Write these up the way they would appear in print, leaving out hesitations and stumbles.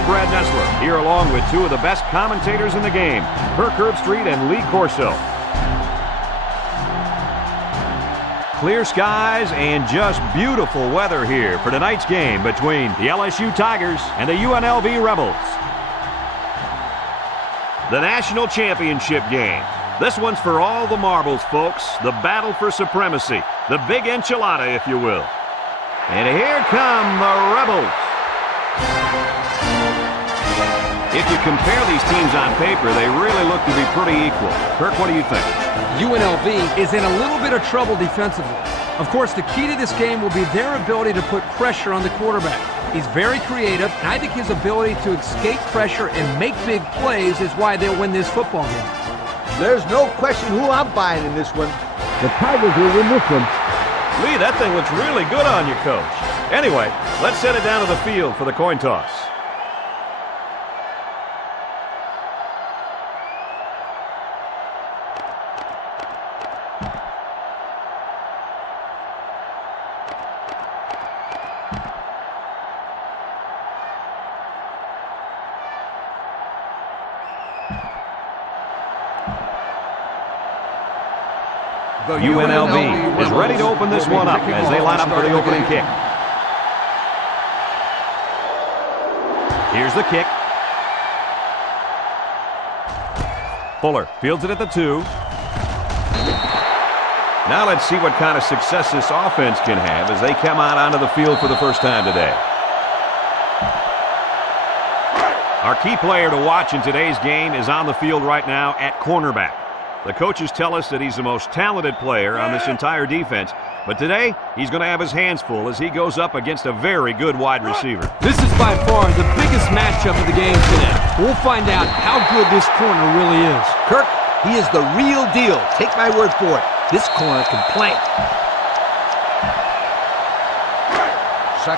I'm Brad Nessler, here along with two of the best commentators in the game, Kirk Herbstreit and Lee Corso. Clear skies and just beautiful weather here for tonight's game between the LSU Tigers and the UNLV Rebels. The national championship game. This one's for all the marbles, folks. The battle for supremacy. The big enchilada, if you will. And here come the Rebels. If you compare these teams on paper, they really look to be pretty equal. Kirk, what do you think? UNLV is in a little bit of trouble defensively. Of course, the key to this game will be their ability to put pressure on the quarterback. He's very creative, and I think his ability to escape pressure and make big plays is why they'll win this football game. There's no question who I'm buying in this one. The Tigers will win this one. Lee, that thing looks really good on you, Coach. Anyway, let's send it down to the field for the coin toss. UNLV is ready to open this one up as they line up for the opening kick. Here's the kick. Fuller fields it at the 2. Now let's see what kind of success this offense can have as they come out onto the field for the first time today. Our key player to watch in today's game is on the field right now at cornerback. The coaches tell us that he's the most talented player on this entire defense, but today he's going to have his hands full as he goes up against a very good wide receiver. This is by far the biggest matchup of the game today. We'll find out how good this corner really is. Kirk, he is the real deal. Take my word for it. This corner can play.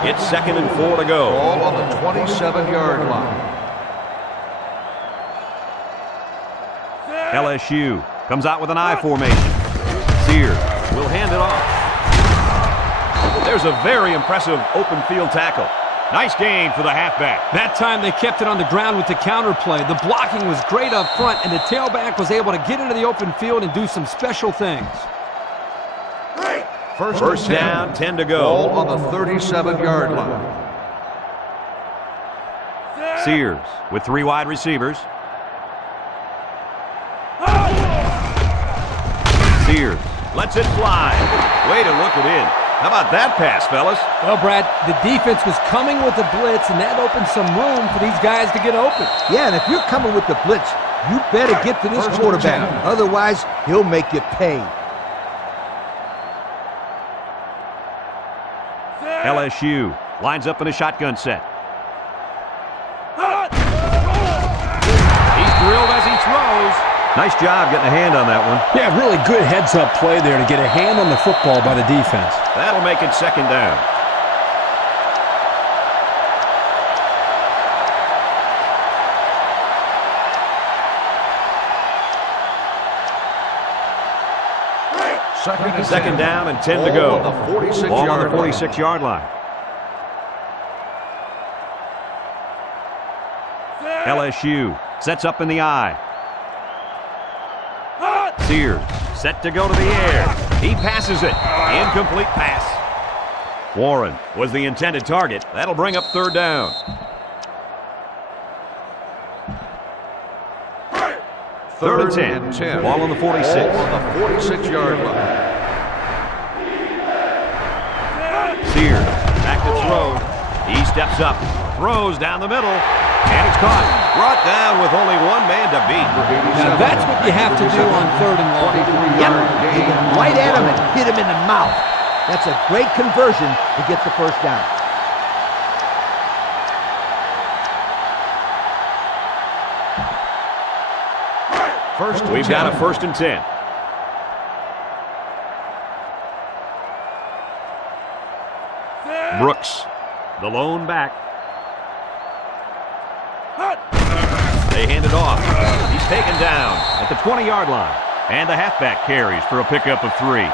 It's 2nd and 4 to go. Ball on the 27-yard line. LSU comes out with an I formation. Sears will hand it off. There's a very impressive open field tackle. Nice gain for the halfback. That time they kept it on the ground with the counter play. The blocking was great up front, and the tailback was able to get into the open field and do some special things. First down, 10 to go. Ball on the 37-yard line. Sears with 3 wide receivers. Sears lets it fly. Way to look it in. How about that pass, fellas? Well, Brad, the defense was coming with the blitz, and that opened some room for these guys to get open. Yeah, and if you're coming with the blitz, you better get to this quarterback. Otherwise, he'll make you pay. LSU lines up in a shotgun set. He's drilled as he throws. Nice job getting a hand on that one. Yeah, really good heads-up play there to get a hand on the football by the defense. That'll make it 2nd down. Second down and 10 to go. Ball on the 46-yard line. LSU sets up in the I. Sears set to go to the air. He passes it. Incomplete pass. Warren was the intended target. That'll bring up 3rd down. Third and 10. Ball on the 46. Ball on the 46-yard line. Sears back to throw. He steps up, throws down the middle, and it's caught. Brought down with only one man to beat. Now that's what you have to do on 3rd and long. Yep, you get right at him and hit him in the mouth. That's a great conversion to get the first down. We've got a 1st and 10. Brooks, the lone back. They hand it off. He's taken down at the 20-yard line. And the halfback carries for a pickup of 3.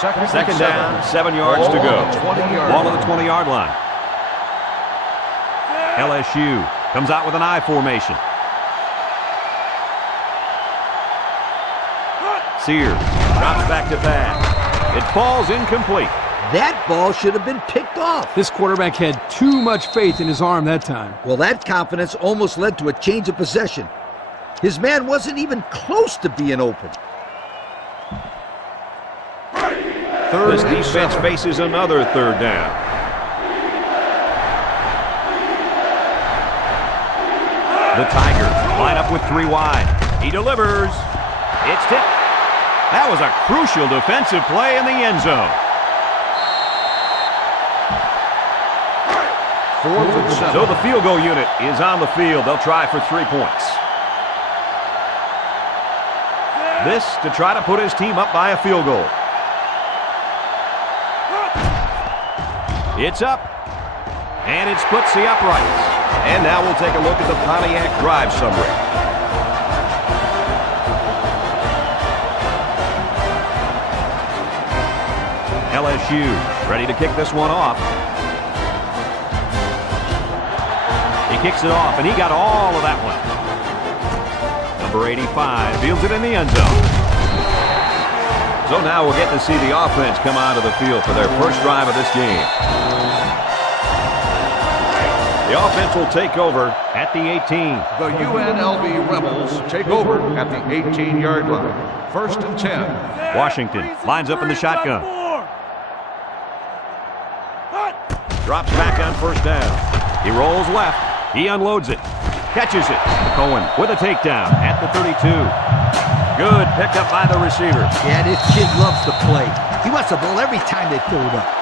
Second down, 7 yards to go. Ball on the 20-yard line. LSU comes out with an I formation. Sears drops back to pass. It falls incomplete. That ball should have been picked off. This quarterback had too much faith in his arm that time. Well, that confidence almost led to a change of possession. His man wasn't even close to being open. This defense faces another third down. The Tigers line up with 3 wide. He delivers. It's tipped. That was a crucial defensive play in the end zone. 4th and 7. So the field goal unit is on the field. They'll try for 3 points. This to try to put his team up by a field goal. It's up, and it splits the uprights. And now we'll take a look at the Pontiac drive summary. LSU ready to kick this one off. He kicks it off, and he got all of that one. Number 85 fields it in the end zone. So now we're getting to see the offense come onto the field for their first drive of this game. The offense will take over at the 18. The UNLV Rebels take over at the 18-yard line. 1st and 10. Washington lines up in the shotgun. Drops back on 1st down. He rolls left. He unloads it. Catches it. Cohen with a takedown at the 32. Good pickup by the receiver. Yeah, this kid loves to play. He wants the ball every time they throw it up.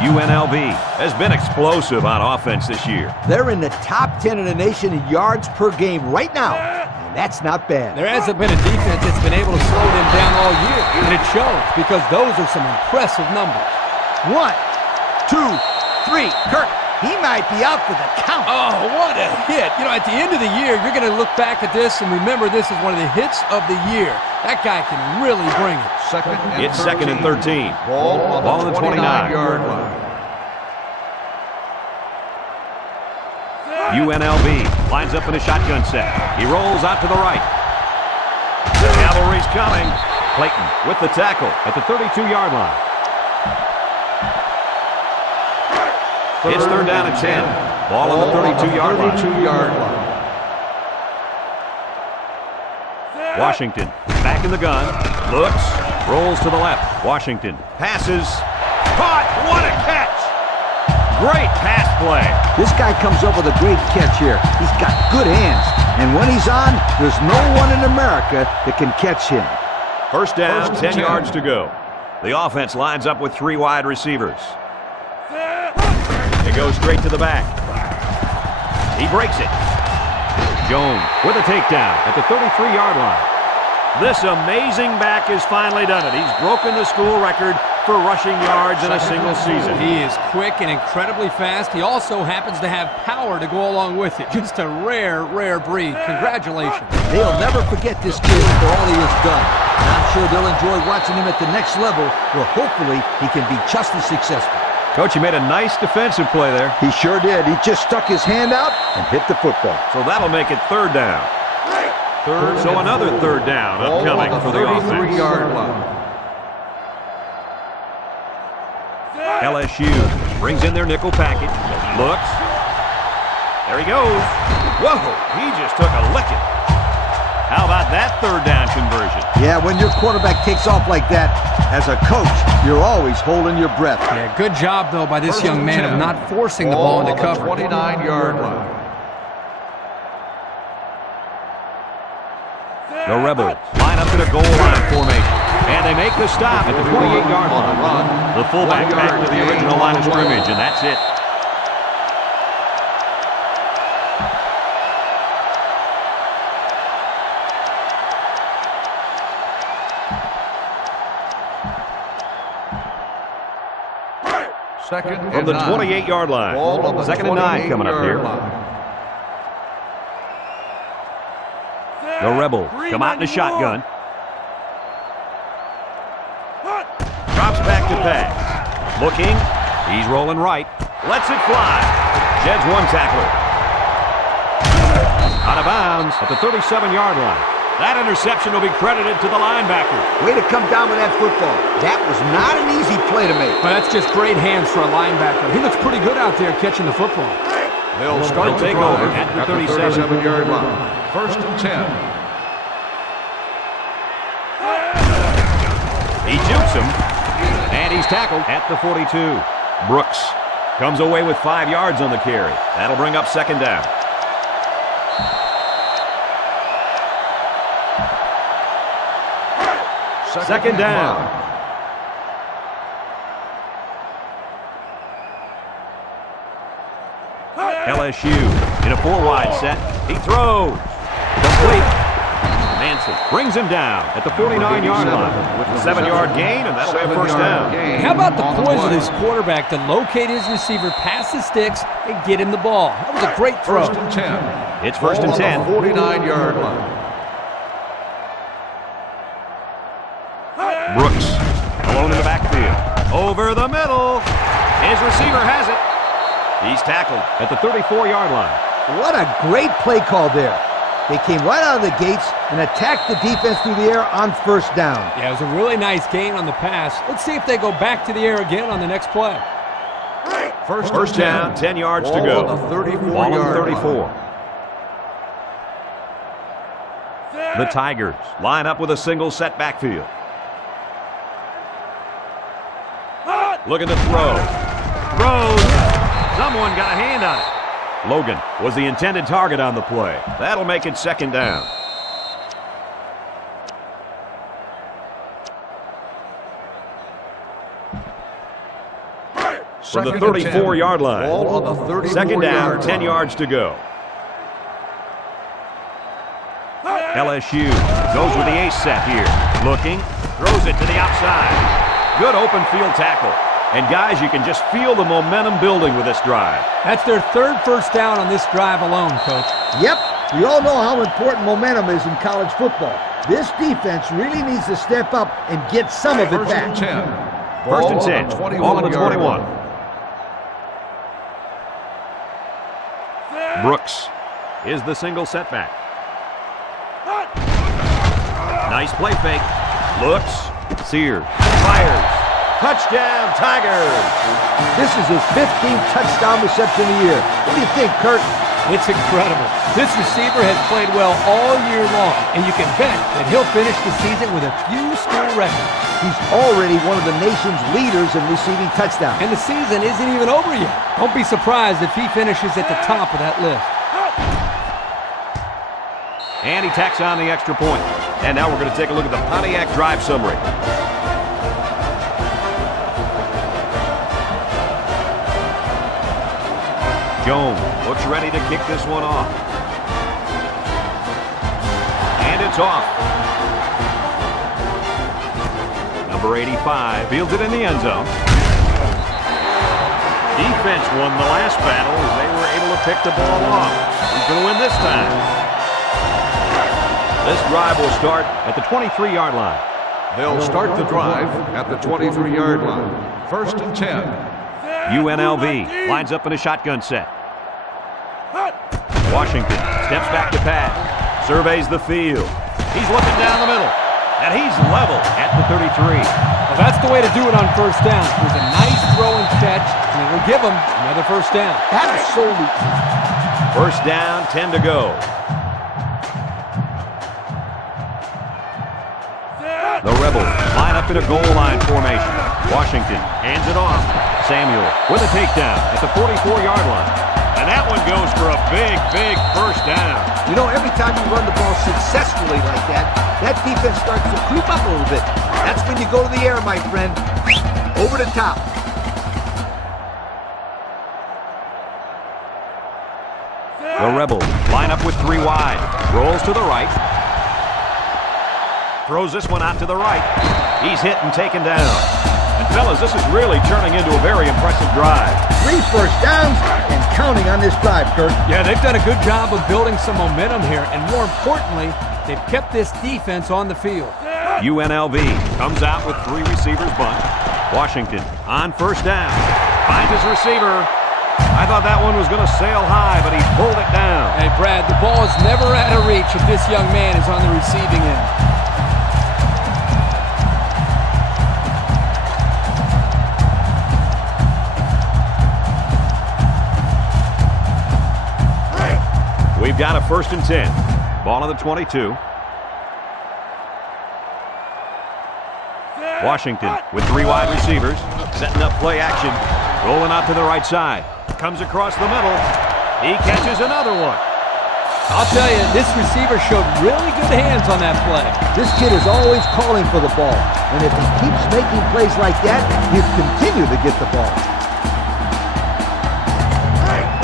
UNLV has been explosive on offense this year. They're in the top 10 in the nation in yards per game right now. And that's not bad. There hasn't been a defense that's been able to slow them down all year. And it shows because those are some impressive numbers. 1, 2, 3. Kirk, he might be out for the count. Oh, what a hit. You know, at the end of the year, you're going to look back at this and remember this is one of the hits of the year. That guy can really bring it. It's 2nd and 13. Ball on the 29-yard line. UNLV lines up in a shotgun set. He rolls out to the right. The cavalry's coming. Clayton with the tackle at the 32-yard line. It's 3rd down and 10. Ball on the 32-yard line. Washington back in the gun. Looks. Rolls to the left. Washington passes. Caught. What a catch. Great pass play. This guy comes up with a great catch here. He's got good hands. And when he's on, there's no one in America that can catch him. 1st down, 10 yards to go. The offense lines up with 3 wide receivers. It goes straight to the back. He breaks it. Jones with a takedown at the 33-yard line. This amazing back has finally done it. He's broken the school record for rushing yards in a single season. He is quick and incredibly fast. He also happens to have power to go along with it. Just a rare, rare breed. Congratulations. They'll never forget this kid for all he has done. And I'm sure they'll enjoy watching him at the next level where hopefully he can be just as successful. Coach, he made a nice defensive play there. He sure did. He just stuck his hand out and hit the football. So that'll make it 3rd down. So another 3rd down upcoming for the offense. 33-yard line. LSU brings in their nickel package. Looks. There he goes. Whoa, he just took a licking. How about that 3rd down conversion? Yeah, when your quarterback takes off like that, as a coach, you're always holding your breath. Yeah, good job, though, by this young man of not forcing the ball into cover. 29-yard line. The Rebels line up in a goal line formation. And they make the stop at the 28-yard line. The fullback back to the original line of scrimmage, and that's it. From the 28-yard line. 2nd and 9 coming up here. The Rebels come out in a shotgun. to pass. Looking. He's rolling right. Lets it fly. Sheds one tackler. Out of bounds at the 37-yard line. That interception will be credited to the linebacker. Way to come down with that football. That was not an easy play to make. But that's just great hands for a linebacker. He looks pretty good out there catching the football. They'll start take over at the 37-yard line. First and 10. He jukes him, and he's tackled at the 42. Brooks comes away with 5 yards on the carry. That'll bring up second down. Second down. LSU in a 4-wide set. He throws. Complete. Manson brings him down at the 49-yard line with a 7-yard gain, and that'll be a first down. How about the poise of this quarterback to locate his receiver, pass the sticks, and get him the ball? That was a great throw. First and 10. It's first and 10. 49-yard line. Brooks alone in the backfield. Over the middle. His receiver has it. He's tackled at the 34-yard line. What a great play call there. They came right out of the gates and attacked the defense through the air on first down. Yeah, it was a really nice gain on the pass. Let's see if they go back to the air again on the next play. First down, 10 yards to go. Ball on the 34-yard Ball on the line. 34. The Tigers line up with a single set backfield. Looking to throw. Throws. Someone got a hand on it. Logan was the intended target on the play. That'll make it second down. From the 34-yard line. Ball on the 34-yard Second down, line. 10 yards to go. LSU goes with the ace set here. Looking, throws it to the outside. Good open field tackle. And guys, you can just feel the momentum building with this drive. That's their third first down on this drive alone, Coach. Yep, we all know how important momentum is in college football. This defense really needs to step up and get some of it First back. and 10. First and 10. Ball on the 21. Brooks is the single setback. Nice play fake. Looks. Sears. Fires. Touchdown, Tigers! This is his 15th touchdown reception of the year. What do you think, Kurt? It's incredible. This receiver has played well all year long, and you can bet that he'll finish the season with a few school records. He's already one of the nation's leaders in receiving touchdowns. And the season isn't even over yet. Don't be surprised if he finishes at the top of that list. And he tacks on the extra point. And now we're going to take a look at the Pontiac drive summary. Jones looks ready to kick this one off. And it's off. Number 85 fields it in the end zone. Defense won the last battle as they were able to pick the ball off. Who's going to win this time? This drive will start at the 23-yard line. They'll start the drive at the 23-yard line. First and 10. UNLV lines up in a shotgun set. Washington steps back to pass. Surveys the field. He's looking down the middle. And he's level at the 33. Well, that's the way to do it on first down. It was a nice throw and catch, and it will give him another first down. Absolutely. First down, 10 to go. The Rebels line up in a goal line formation. Washington hands it off. Samuel with a takedown at the 44-yard line. And that one goes for a big, big first down. You know, every time you run the ball successfully like that, that defense starts to creep up a little bit. That's when you go to the air, my friend. Over the top. The Rebels line up with 3 wide. Rolls to the right. Throws this one out to the right. He's hit and taken down. And fellas, this is really turning into a very impressive drive. 3 first downs and counting on this drive, Kurt. Yeah, they've done a good job of building some momentum here, and more importantly, they've kept this defense on the field. UNLV comes out with 3 receivers bunt. Washington on first down. Finds his receiver. I thought that one was going to sail high, but he pulled it down. Hey, Brad, the ball is never out of reach if this young man is on the receiving end. We've got a 1st and 10. Ball on the 22. Washington with 3 wide receivers, setting up play action, rolling out to the right side. Comes across the middle. He catches another one. I'll tell you, this receiver showed really good hands on that play. This kid is always calling for the ball. And if he keeps making plays like that, he'll continue to get the ball.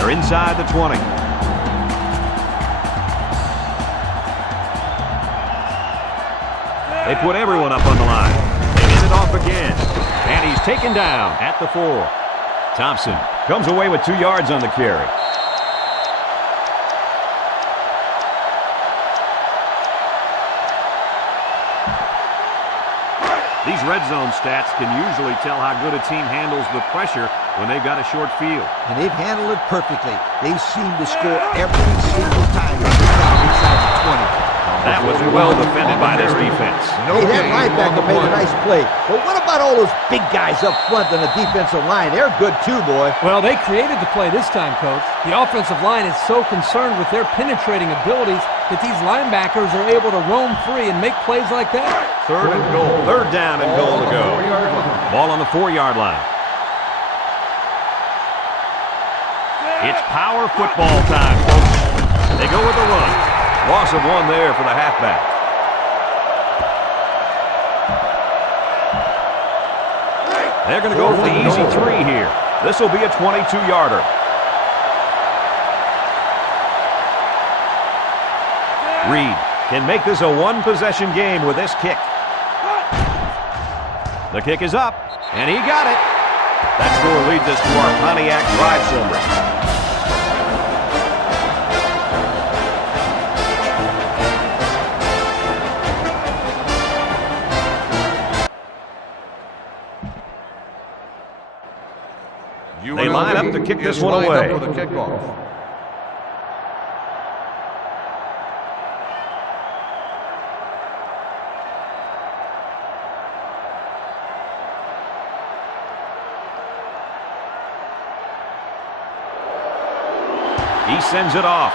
They're inside the 20. They put everyone up on the line. They hand it off again. And he's taken down at the 4. Thompson comes away with 2 yards on the carry. These red zone stats can usually tell how good a team handles the pressure when they've got a short field. And they've handled it perfectly. They seem to score every single time they get down inside the 20. That was well defended by this defense. Hey, that linebacker made a nice play. But what about all those big guys up front on the defensive line? They're good too, boy. Well, they created the play this time, Coach. The offensive line is so concerned with their penetrating abilities that these linebackers are able to roam free and make plays like that. 3rd and goal. 3rd down and goal to go. Ball on the 4-yard line. It's power football time, folks. They go with the run. Loss of 1 there for the halfback. They're going to go for the easy 3 here. This will be a 22-yarder. Reed can make this a 1-possession game with this kick. The kick is up, and he got it. That score leads us to our Pontiac drive summary. They line up to kick this one away. For the kickoff. He sends it off.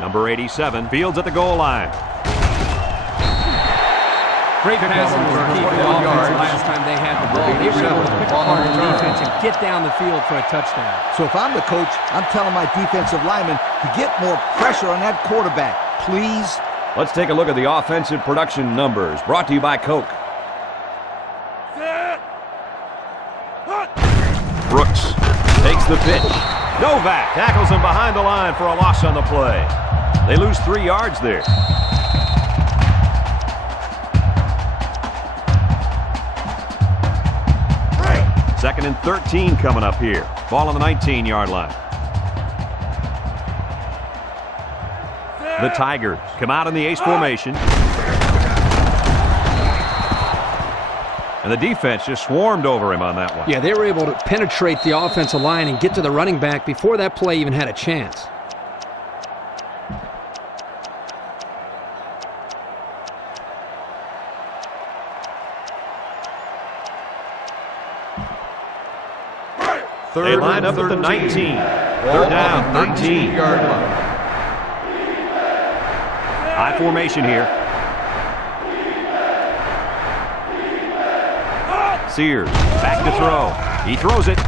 Number 87 fields at the goal line. Great passing was key for the offense last time they had the ball. They were able to pick apart the defense and get down the field for a touchdown. So if I'm the coach, I'm telling my defensive linemen to get more pressure on that quarterback, please. Let's take a look at the offensive production numbers, brought to you by Coke. Brooks takes the pitch. Novak tackles him behind the line for a loss on the play. They lose 3 yards there. Second and 13 coming up here. Ball on the 19-yard line. The Tigers come out in the ace formation. And the defense just swarmed over him on that one. Yeah, they were able to penetrate the offensive line and get to the running back before that play even had a chance. They line up at the 19. 3rd down, 13. High formation here. Sears back to throw. He throws it.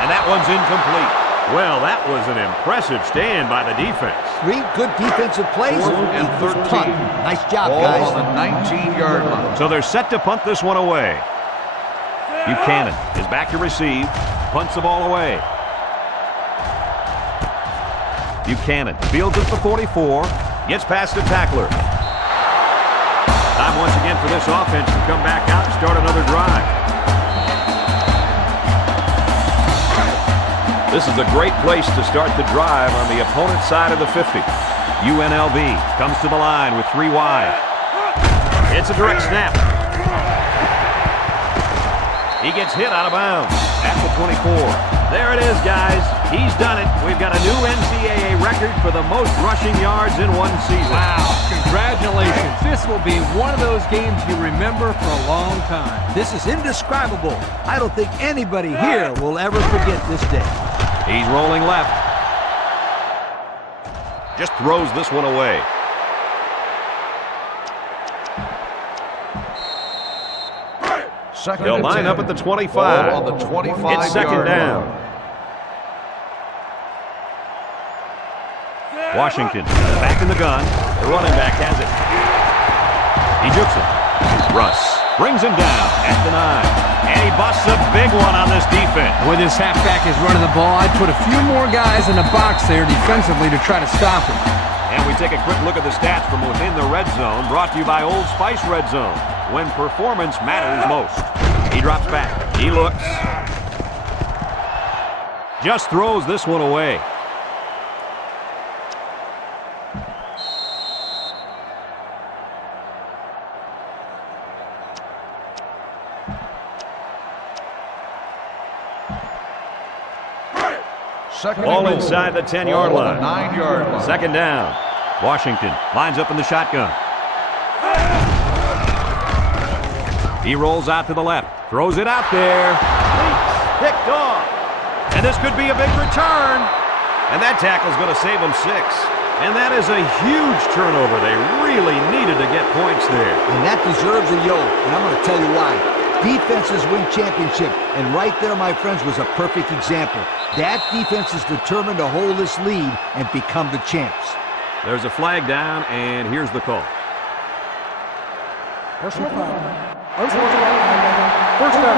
And that one's incomplete. Well, that was an impressive stand by the defense. 3 good defensive plays. 4th and 13. Nice job, Ball guys. on the 19-yard line. So they're set to punt this one away. Buchanan is back to receive. Punts the ball away. Buchanan fields it for 44. Gets past the tackler. Time once again for this offense to come back out and start another drive. This is a great place to start the drive on the opponent's side of the 50. UNLV comes to the line with 3 wide. It's a direct snap. He gets hit out of bounds at the 24. There it is, guys. He's done it. We've got a new NCAA record for the most rushing yards in one season. Wow, congratulations. This will be one of those games you remember for a long time. This is indescribable. I don't think anybody here will ever forget this day. He's rolling left. Just throws this one away. They'll line up at the 25. On the 25 it's second down. Washington back in the gun. The running back has it. He jukes it. Russ brings him down at the 9. And he busts a big one on this defense. When this halfback is running the ball, I'd put a few more guys in the box there defensively to try to stop him. And we take a quick look at the stats from within the red zone, brought to you by Old Spice Red Zone, when performance matters most. He drops back. He looks. Just throws this one away. Ball inside the 10-yard line. 9-yard line. Second down. Washington lines up in the shotgun. He rolls out to the left. Throws it out there. Picked off. And this could be a big return. And that tackle's going to save them 6. And that is a huge turnover. They really needed to get points there. And that deserves a yo. And I'm going to tell you why. Defenses win championship, and right there, my friends, was a perfect example. That defense is determined to hold this lead and become the champs. There's a flag down, and here's the call. Personal foul. First down.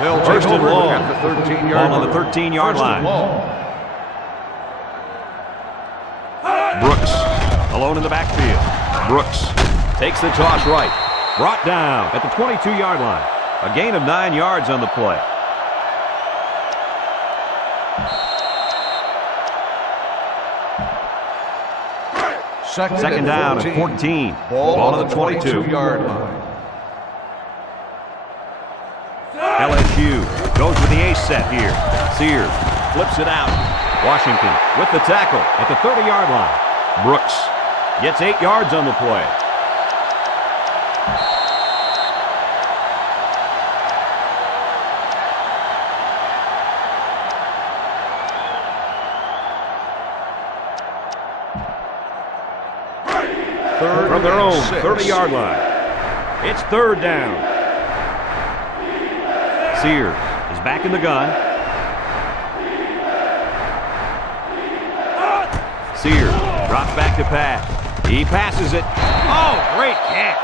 They'll First take and over long. at the 13-yard Ball line. on the 13-yard First and line. long. Brooks alone in the backfield. Brooks takes the toss right. Brought down at the 22-yard line. A gain of 9 yards on the play. Second down at 14. Ball on the 22-yard line. LSU goes with the ace set here. Sears flips it out. Washington with the tackle at the 30-yard line. Brooks gets 8 yards on the play. Third from their own 30-yard line. It's third down. Sears is back in the gun. Sears drops back to pass. He passes it. Oh, great catch.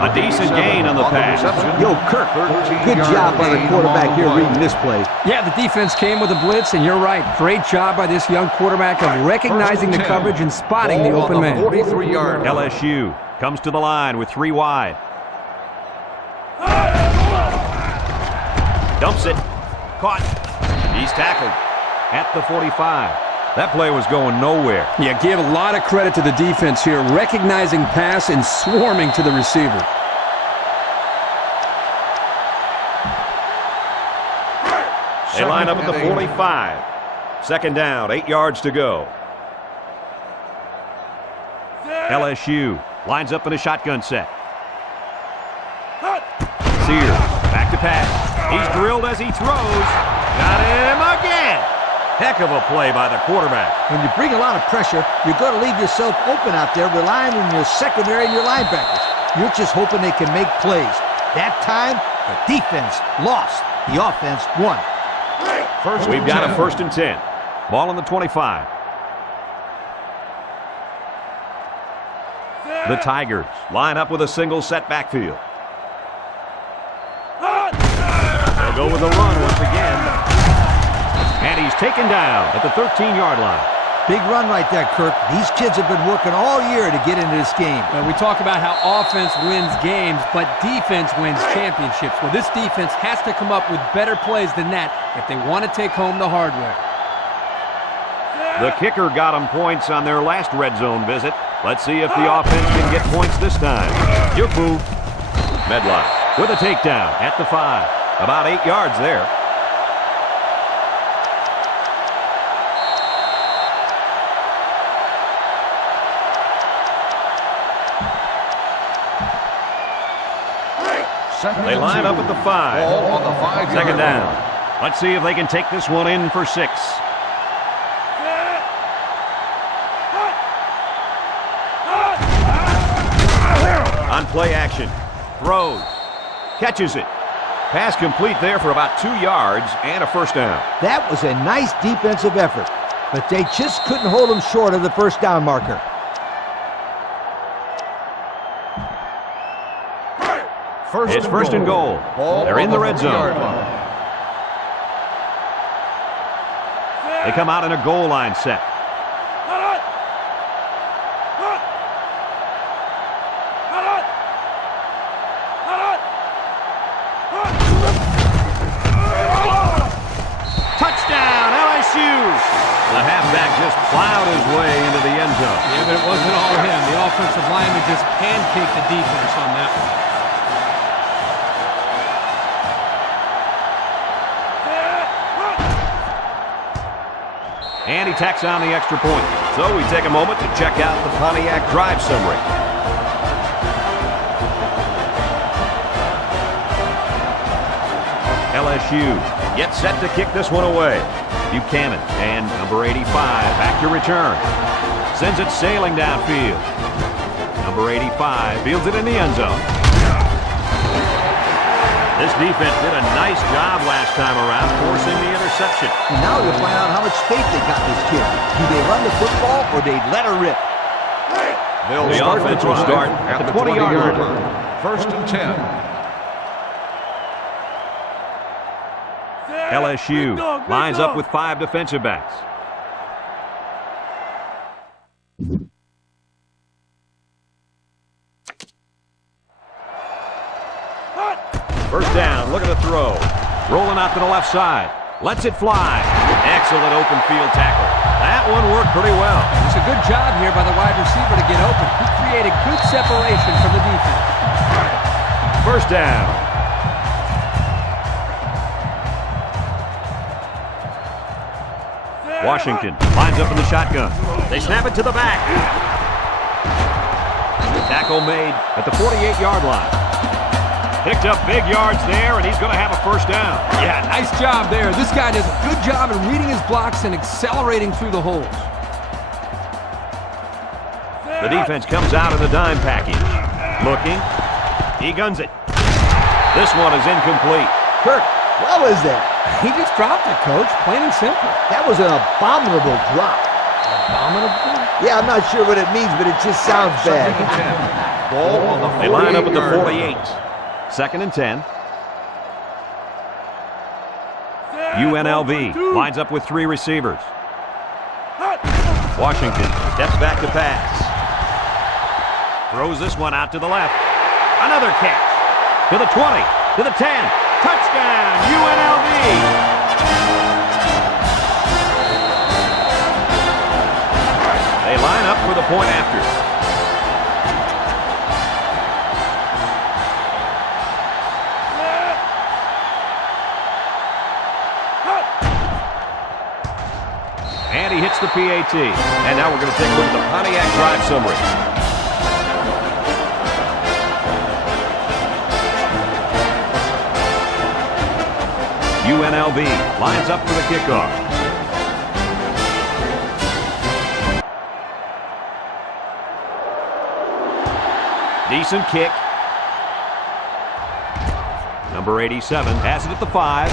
A decent gain on the pass. Yo, Kirk, good job by the quarterback here reading this play. Yeah, the defense came with a blitz, and you're right. Great job by this young quarterback of recognizing the coverage and spotting the open man. 43-yard line. LSU comes to the line with 3 wide. Dumps it. Caught. He's tackled at the 45. That play was going nowhere. Yeah, give a lot of credit to the defense here, recognizing pass and swarming to the receiver. They line up at the 45. Second down, 8 yards to go. LSU lines up in a shotgun set. Sears back to pass. He's drilled as he throws. Got him again. Heck of a play by the quarterback. When you bring a lot of pressure, you're going to leave yourself open out there, relying on your secondary and your linebackers. You're just hoping they can make plays. That time, the defense lost. The offense won. We've got a 1st and 10. Ball on the 25. The Tigers line up with a single set backfield. They'll go with a run once again. And he's taken down at the 13-yard line. Big run right there, Kirk. These kids have been working all year to get into this game. Well, we talk about how offense wins games, but defense wins championships. Well, this defense has to come up with better plays than that if they want to take home the hardware. The kicker got them points on their last red zone visit. Let's see if the offense can get points this time. Yufu. Medlock with a takedown at the 5. About 8 yards there. They line up at the 5. Ball on the 5-yard Second line. down. Let's see if they can take this one in for 6. On play action. Throws. Catches it. Pass complete there for about 2 yards and a first down. That was a nice defensive effort, but they just couldn't hold them short of the first down marker. It's first and goal. They're in the red zone. They come out in a goal line set. Touchdown, LSU! The halfback just plowed his way into the end zone. Yeah, but it wasn't all him. The offensive lineman just pancaked the defense on that one. And he tacks on the extra point. So we take a moment to check out the Pontiac drive summary. LSU gets set to kick this one away. Buchanan and number 85 back to return. Sends it sailing downfield. Number 85 fields it in the end zone. This defense did a nice job last time around forcing the interception. And now we'll find out how much faith they got in this kid. Do they run the football or they let her rip? The offense will start at the 20-yard line. First and 10. LSU lines up with 5 defensive backs. First down, look at the throw. Rolling out to the left side. Lets it fly. Excellent open field tackle. That one worked pretty well. It's a good job here by the wide receiver to get open. He created good separation from the defense. First down. Washington lines up in the shotgun. They snap it to the back. The tackle made at the 48-yard line. Picked up big yards there, and he's going to have a first down. Yeah, nice job there. This guy does a good job in reading his blocks and accelerating through the holes. The defense comes out in the dime package. Looking. He guns it. This one is incomplete. Kirk, what was that? He just dropped it, Coach. Plain and simple. That was an abominable drop. Abominable? Yeah, I'm not sure what it means, but it just sounds bad. Second and 10. Ball on the 48-yard line. They line up at the 48. Second and 10. UNLV lines up with 3 receivers. Washington steps back to pass. Throws this one out to the left. Another catch. To the 20. To the 10. Touchdown, UNLV! They line up for the point after. And he hits the PAT. And now we're going to take a look at the Pontiac drive summary. UNLV lines up for the kickoff. Decent kick. Number 87 has it at the 5.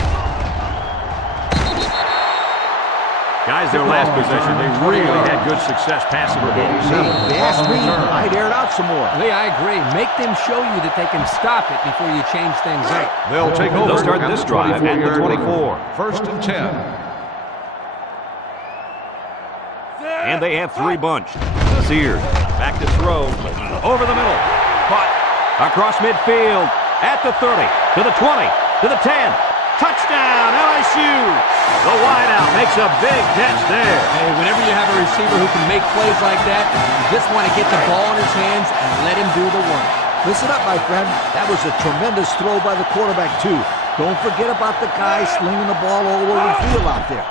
Guys, their last possession, they really had good success passing the ball. If they ask me, I'd air it out some more. Lee, I agree. Make them show you that they can stop it before you change things up. They'll take over. They'll start this drive at the 24. First and 10. And they have 3 bunched. Sears back to throw. Over the middle. Caught. Across midfield. At the 30. To the 20. To the 10. Touchdown, LSU! LSU. The wideout makes a big catch there. Hey, whenever you have a receiver who can make plays like that, you just want to get the ball in his hands and let him do the work. Listen up, my friend. That was a tremendous throw by the quarterback, too. Don't forget about the guy slinging the ball all over the field out there.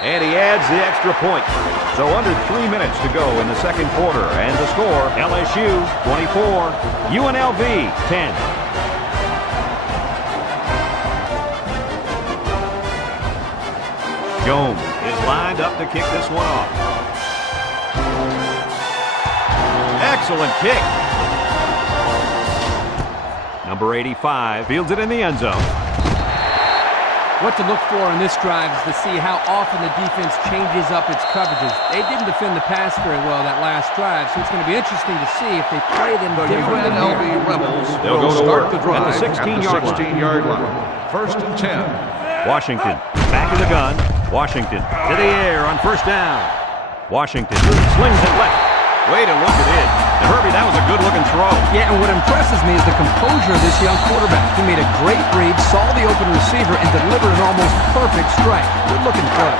And he adds the extra point. So under 3 minutes to go in the second quarter. And the score, LSU 24, UNLV 10. Jones is lined up to kick this one off. Excellent kick. Number 85 fields it in the end zone. What to look for on this drive is to see how often the defense changes up its coverages. They didn't defend the pass very well that last drive, so it's going to be interesting to see if they play them different than UNLV here. Rebels They'll will go to start work the drive at the 16-yard line. First and 10. Washington back in the gun. Washington to the air on first down. Washington slings it left. Way to look at it. Now, Herbie, that was a good-looking throw. Yeah, and what impresses me is the composure of this young quarterback. He made a great read, saw the open receiver, and delivered an almost perfect strike. Good-looking play.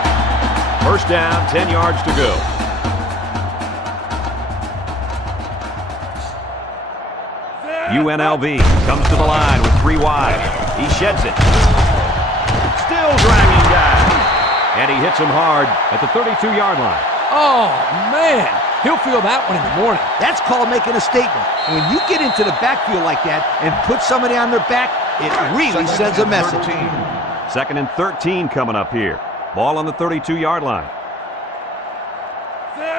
First down, 10 yards to go. UNLV comes to the line with 3 wide. He sheds it. Still dragging down. And he hits him hard at the 32-yard line. Oh, man. He'll feel that one in the morning. That's called making a statement. When you get into the backfield like that and put somebody on their back, it really sends a message. 13. Second and 13 coming up here. Ball on the 32-yard line.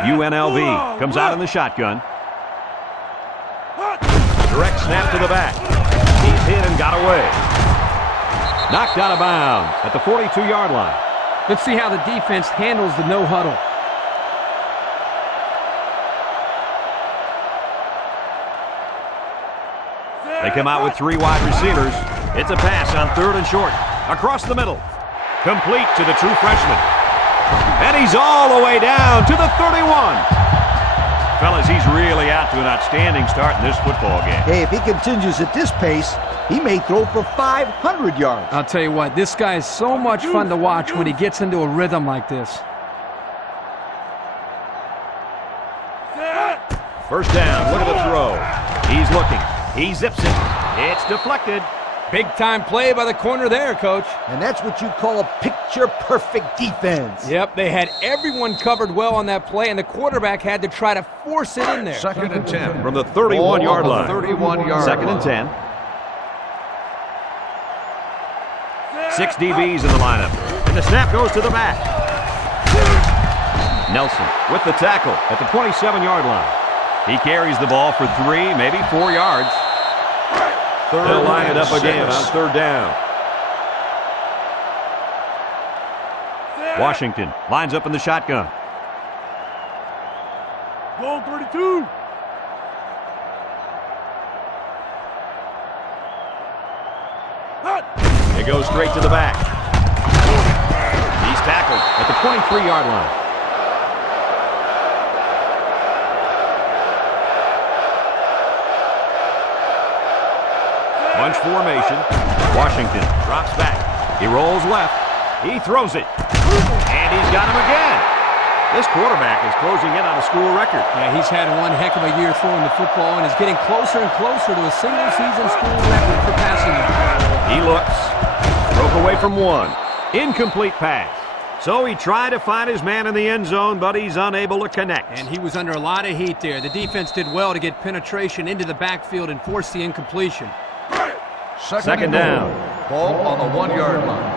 UNLV comes out in the shotgun. Direct snap to the back. He's hit and got away. Knocked out of bounds at the 42-yard line. Let's see how the defense handles the no huddle. They come out with 3 wide receivers. It's a pass on third and short. Across the middle. Complete to the true freshman. And he's all the way down to the 31. Fellas, he's really out to an outstanding start in this football game. Hey, if he continues at this pace, he may throw for 500 yards. I'll tell you what, this guy is so much fun to watch when he gets into a rhythm like this. First down, look at the throw. He's looking. He zips it. It's deflected. Big-time play by the corner there, Coach. And that's what you call a picture-perfect defense. Yep, they had everyone covered well on that play, and the quarterback had to try to force it in there. Second and 10. From the 31-yard line. 31-yard Second and 10. 6 DBs in the lineup. And the snap goes to the back. Nelson with the tackle at the 27-yard line. He carries the ball for 3, maybe 4 yards. They'll line it up again on third down. Washington lines up in the shotgun. Goal 32. It goes straight to the back. He's tackled at the 23-yard line. Bunch formation. Washington drops back. He rolls left. He throws it. And he's got him again. This quarterback is closing in on a school record. Yeah, he's had one heck of a year throwing the football and is getting closer and closer to a single-season school record for passing yards. He looks. Broke away from 1. Incomplete pass. So he tried to find his man in the end zone, but he's unable to connect. And he was under a lot of heat there. The defense did well to get penetration into the backfield and force the incompletion. Second down. Ball on the 1-yard line.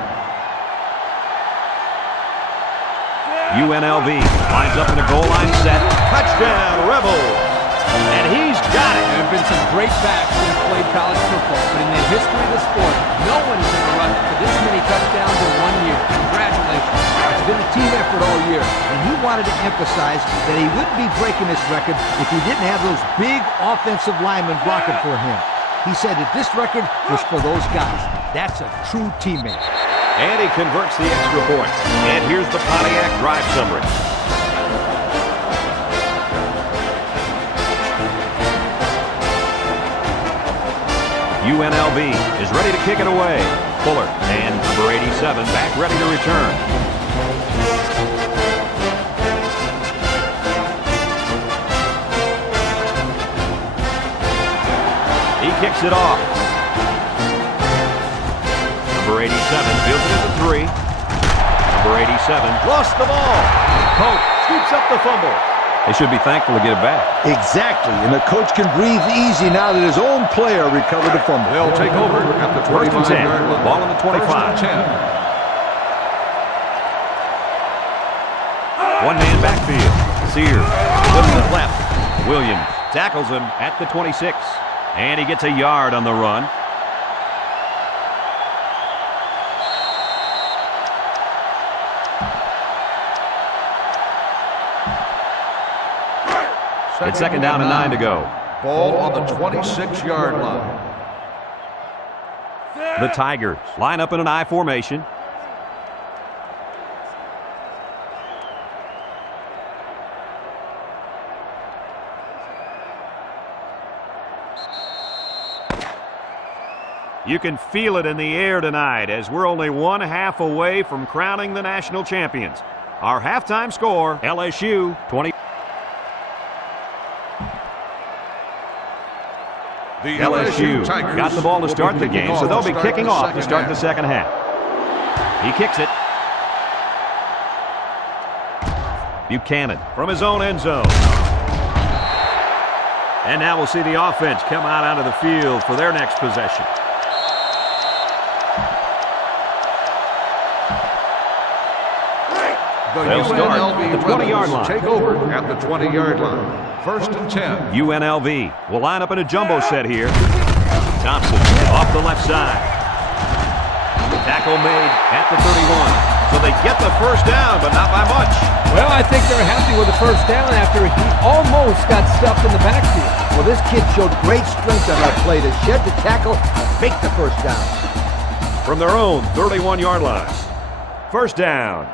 UNLV lines up in a goal line set. Touchdown, Rebels. And he's got it. There have been some great backs who have played college football, but in the history of the sport, no one has ever rushed for this many touchdowns in 1 year. Congratulations. It's been a team effort all year, and he wanted to emphasize that he wouldn't be breaking this record if he didn't have those big offensive linemen blocking for him. He said that this record was for those guys. That's a true teammate. And he converts the extra point. And here's the Pontiac drive summary. UNLV is ready to kick it away. Fuller and number 80. 87 back ready to return. He kicks it off. Number 87 fields it at the 3. Number 87 lost the ball. Pope scoops up the fumble. They should be thankful to get it back. Exactly, and the coach can breathe easy now that his own player recovered the fumble. They'll take over at the 25-yard line. Ball on the 25. First and 10. One-man backfield. Sears flips it left. Williams tackles him at the 26. And he gets a yard on the run. It's second down and 9 to go. Ball on the 26-yard line. The Tigers line up in an I formation. You can feel it in the air tonight as we're only 1/2 away from crowning the national champions. Our halftime score, LSU 20. The LSU Tigers got the ball to start the game, so they'll be kicking off to start the second half. He kicks it. Buchanan from his own end zone. And now we'll see the offense come out onto the field for their next possession. The UNLV at the 20-yard line. Take over at the 20-yard line. First and 10. UNLV will line up in a jumbo set here. Thompson off the left side. Tackle made at the 31. So they get the first down, but not by much. Well, I think they're happy with the first down after he almost got stuffed in the backfield. Well, this kid showed great strength on that play to shed the tackle, make the first down. From their own 31-yard line. First down.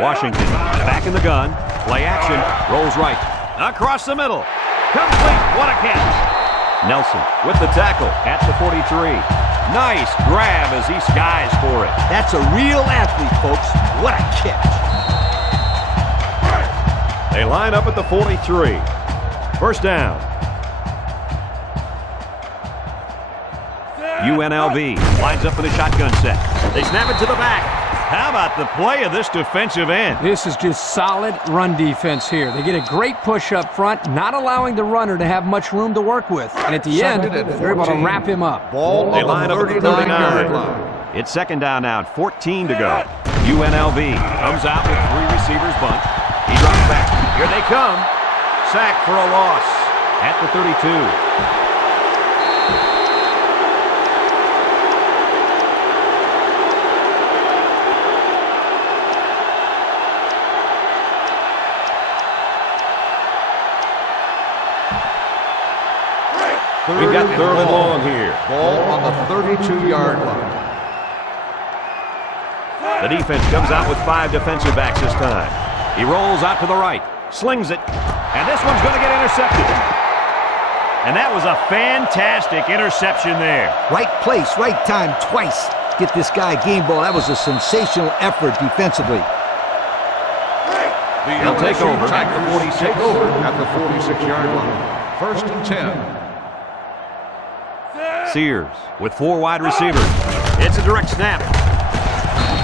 Washington back in the gun. Play action. Rolls right. Across the middle. Complete. What a catch. Nelson with the tackle at the 43. Nice grab as he skies for it. That's a real athlete, folks. What a catch. They line up at the 43. First down. UNLV lines up for the shotgun set. They snap it to the back. How about the play of this defensive end? This is just solid run defense here. They get a great push up front, not allowing the runner to have much room to work with. And at the end, they're able to wrap him up. Ball They on line the up at the 39-yard line. It's second down now, 14 to go. UNLV comes out with 3 receivers bunt. He drops back. Here they come. Sack for a loss at the 32. We've got third and long here. Ball on the 32-yard line. The defense comes out with 5 defensive backs this time. He rolls out to the right, slings it, and this one's going to get intercepted. And that was a fantastic interception there. Right place, right time, twice. Get this guy a game ball. That was a sensational effort defensively. They'll take over at the 46. Take over at the 46-yard line. First and 10. Sears with 4 wide receivers. It's a direct snap.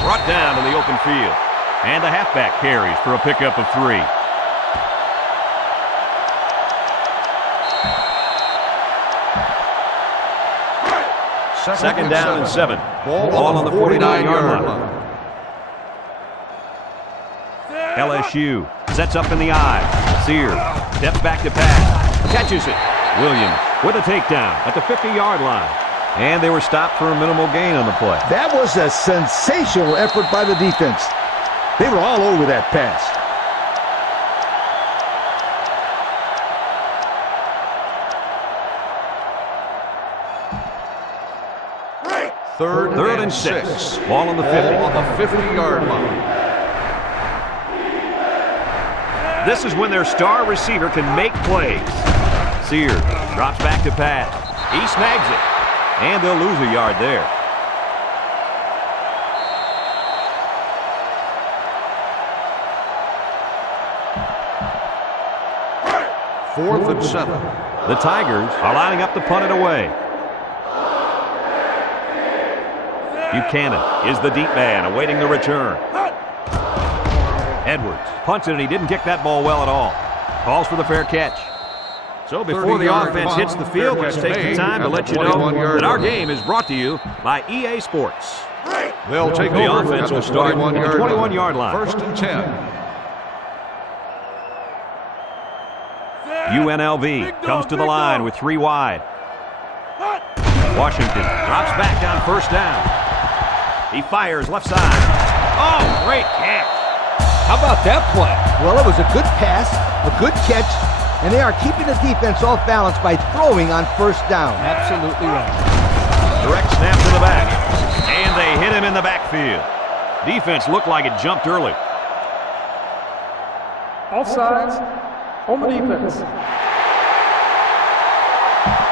Brought down to the open field. And the halfback carries for a pickup of 3. Second down and 7. Ball on the 49-yard line. LSU sets up in the I. Sears steps back to pass. Catches it. Williams with a takedown at the 50-yard line. And they were stopped for a minimal gain on the play. That was a sensational effort by the defense. They were all over that pass. Third and 6. Ball on the 50. Ball on the 50-yard line. This is when their star receiver can make plays. Sears drops back to pass. He snags it. And they'll lose a yard there. 4th and 7. The Tigers are lining up to punt it away. Buchanan is the deep man awaiting the return. Edwards punts it, and he didn't kick that ball well at all. Calls for the fair catch. So before the offense hits the field, let's take the time to let you know that our game is brought to you by EA Sports. They'll take The over offense at will the start at the 21-yard line. 1st and 10. UNLV comes to the line with 3 wide. Washington drops back on 1st down. He fires left side. Oh, great catch. How about that play? Well, it was a good pass, a good catch, and they are keeping the defense off balance by throwing on 1st down. Absolutely right. Direct snap to the back. And they hit him in the backfield. Defense looked like it jumped early. Offsides on the defense.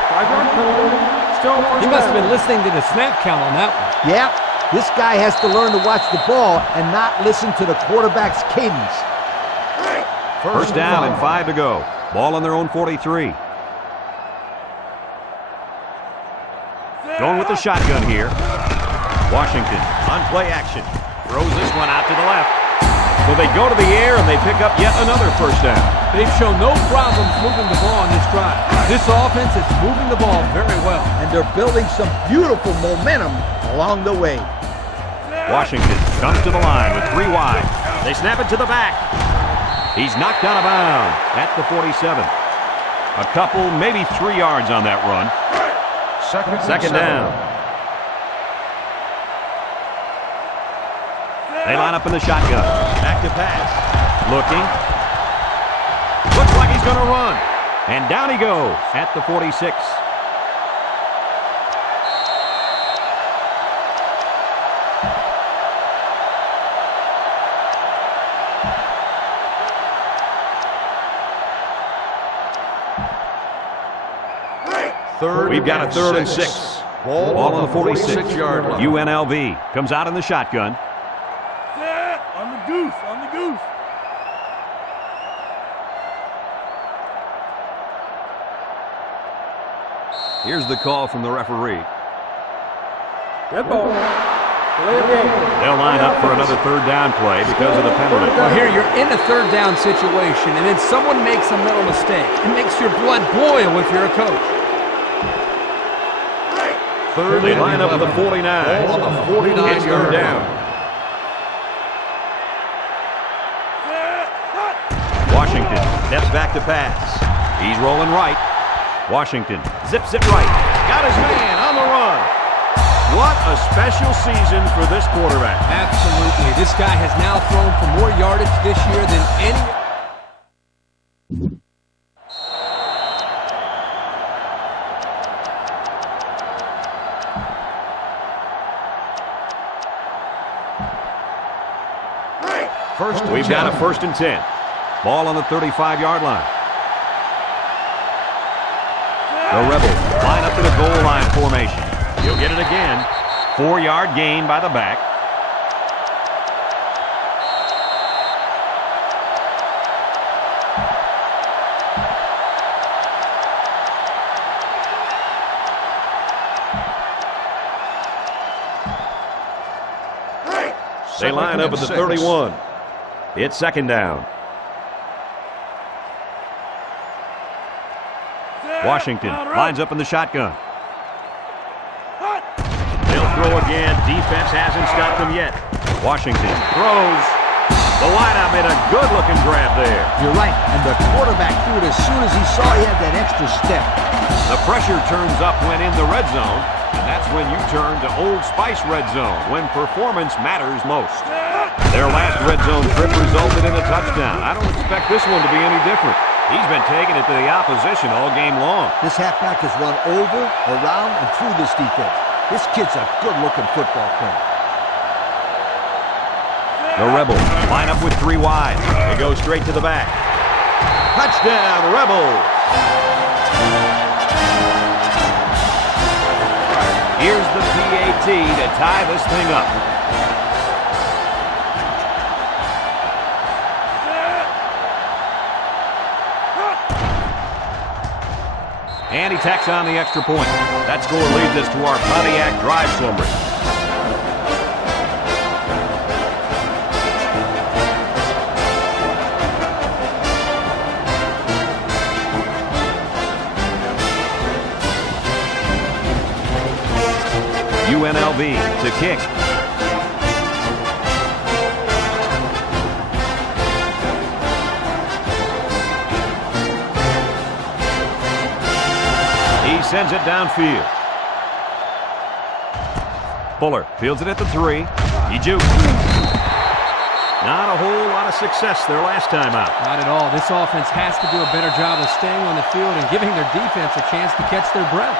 5-yard penalty. Still first He must have down. been listening to the snap count on that one. Yeah, this guy has to learn to watch the ball and not listen to the quarterback's cadence. First down and 5 to go. Ball on their own 43. Going with the shotgun here. Washington on play action. Throws this one out to the left. So they go to the air and they pick up yet another first down. They've shown no problems moving the ball on this drive. This offense is moving the ball very well. And they're building some beautiful momentum along the way. Washington comes to the line with 3 wide. They snap it to the back. He's knocked out of bounds at the 47. A couple, maybe 3 yards on that run. Second down. They line up in the shotgun. Back to pass. Looking. Looks like he's going to run. And down he goes at the 46. We've got a 3rd and 6. Ball on the 46-yard line. UNLV comes out in the shotgun. On the goose, on the goose. Here's the call from the referee. Dead ball. Delay of game. They'll line up for another 3rd down play because of the penalty. Well, here you're in a 3rd down situation, and then someone makes a mental mistake. It makes your blood boil if you're a coach. They line up at the 49. Ball on the 49-yard It's 3rd down. Washington steps back to pass. He's rolling right. Washington zips it right. Got his man on the run. What a special season for this quarterback. Absolutely. This guy has now thrown for more yardage this year than any... We've got a 1st and 10. Ball on the 35-yard line. The Rebels line up in a goal line formation. He'll get it again. 4-yard gain by the back. They line up at the 31. It's 2nd down. Washington lines up in the shotgun. They'll throw again. Defense hasn't stopped them yet. Washington throws. The wideout made a good-looking grab there. You're right, and the quarterback threw it as soon as he saw he had that extra step. The pressure turns up when in the red zone, and that's when you turn to Old Spice Red Zone, when performance matters most. Their last red zone trip resulted in a touchdown. I don't expect this one to be any different. He's been taking it to the opposition all game long. This halfback has run over, around, and through this defense. This kid's a good-looking football player. The Rebels line up with 3 wide. They go straight to the back. Touchdown, Rebels! Here's the PAT to tie this thing up. And he tacks on the extra point. That score leads us to our Pontiac drive summary. UNLV to kick. He sends it downfield. Fuller fields it at the 3. He jukes. Not a whole lot of success their last time out. Not at all. This offense has to do a better job of staying on the field and giving their defense a chance to catch their breath.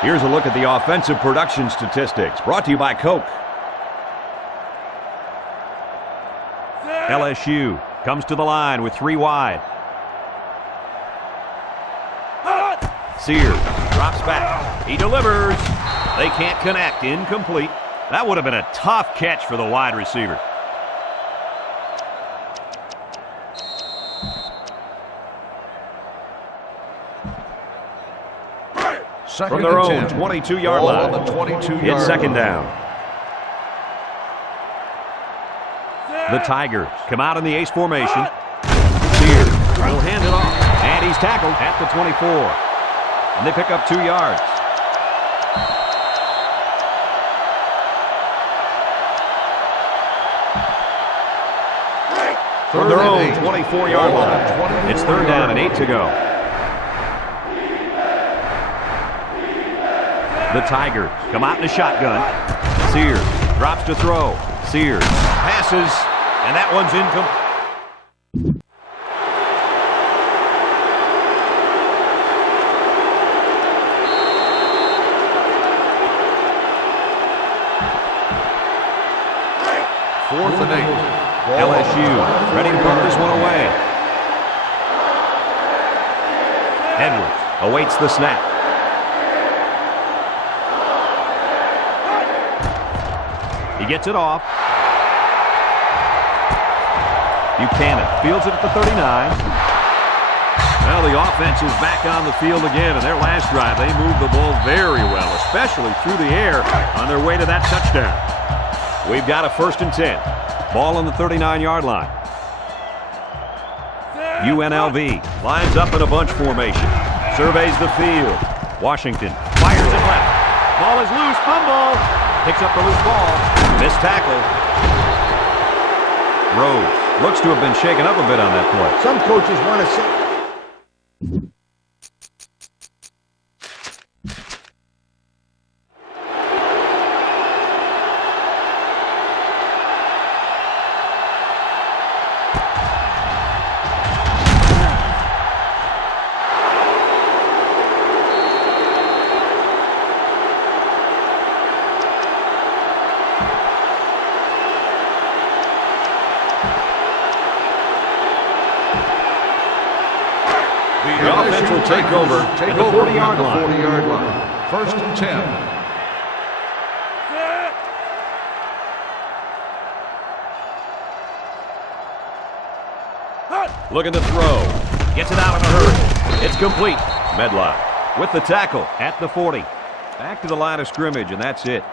Here's a look at the offensive production statistics, brought to you by Coke. LSU comes to the line with 3 wide. Sears drops back. He delivers. They can't connect. Incomplete. That would have been a tough catch for the wide receiver. From their own 22-yard line. On the 22-yard It's second line. down. The Tigers come out in the ace formation. Sears will hand it off. And he's tackled at the 24. And they pick up 2 yards. From their own 24-yard line. It's third down and 8 to go. The Tigers come out in a shotgun. Sears drops to throw. Sears passes, and that one's incomplete. Fourth and 8. LSU ready to put this one away. Edwards awaits the snap. He gets it off. Buchanan fields it at the 39. Well, the offense is back on the field again. In their last drive, they moved the ball very well, especially through the air on their way to that touchdown. We've got a first and 10. Ball on the 39-yard line. UNLV lines up in a bunch formation. Surveys the field. Washington fires it left. Ball is loose. Fumble. Picks up the loose ball. Missed tackle. Rose looks to have been shaken up a bit on that play. Some coaches want to say... The offense will take over at the 40-yard line. 40-yard line. First and 10. Looking to throw. Gets it out in a hurry. It's complete. Medlock with the tackle at the 40. Back to the line of scrimmage, and that's it.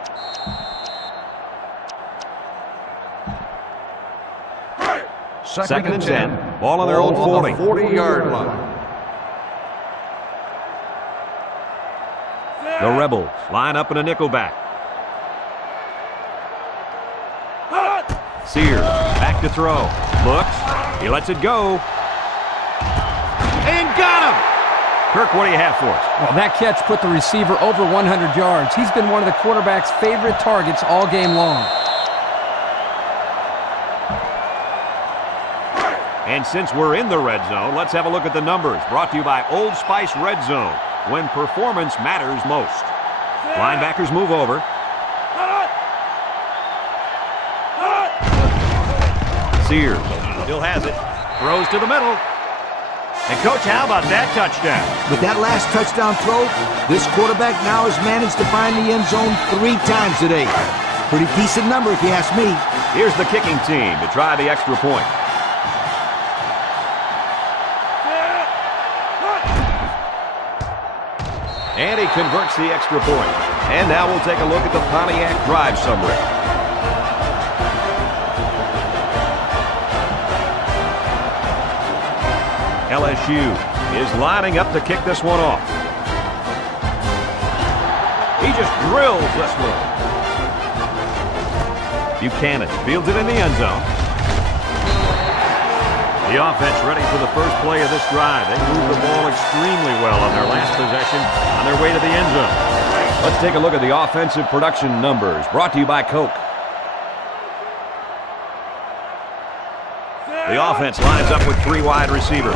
Second and 10. Ball on their own 40. 40-yard line. The Rebels line up in a nickelback. Sears back to throw. Looks. He lets it go. And got him! Kirk, what do you have for us? Well, that catch put the receiver over 100 yards. He's been one of the quarterback's favorite targets all game long. And since we're in the red zone, let's have a look at the numbers. Brought to you by Old Spice Red Zone, when performance matters most. Linebackers move over. Sears still has it. Throws to the middle. And, Coach, how about that touchdown? With that last touchdown throw, this quarterback now has managed to find the end zone 3 times today. Pretty decent number if you ask me. Here's the kicking team to try the extra point. And he converts the extra point. And now we'll take a look at the Pontiac drive summary. LSU is lining up to kick this one off. He just drills this one. Buchanan fields it in the end zone. The offense ready for the first play of this drive. They moved the ball extremely well on their last possession on their way to the end zone. Let's take a look at the offensive production numbers, brought to you by Coke. The offense lines up with 3 wide receivers.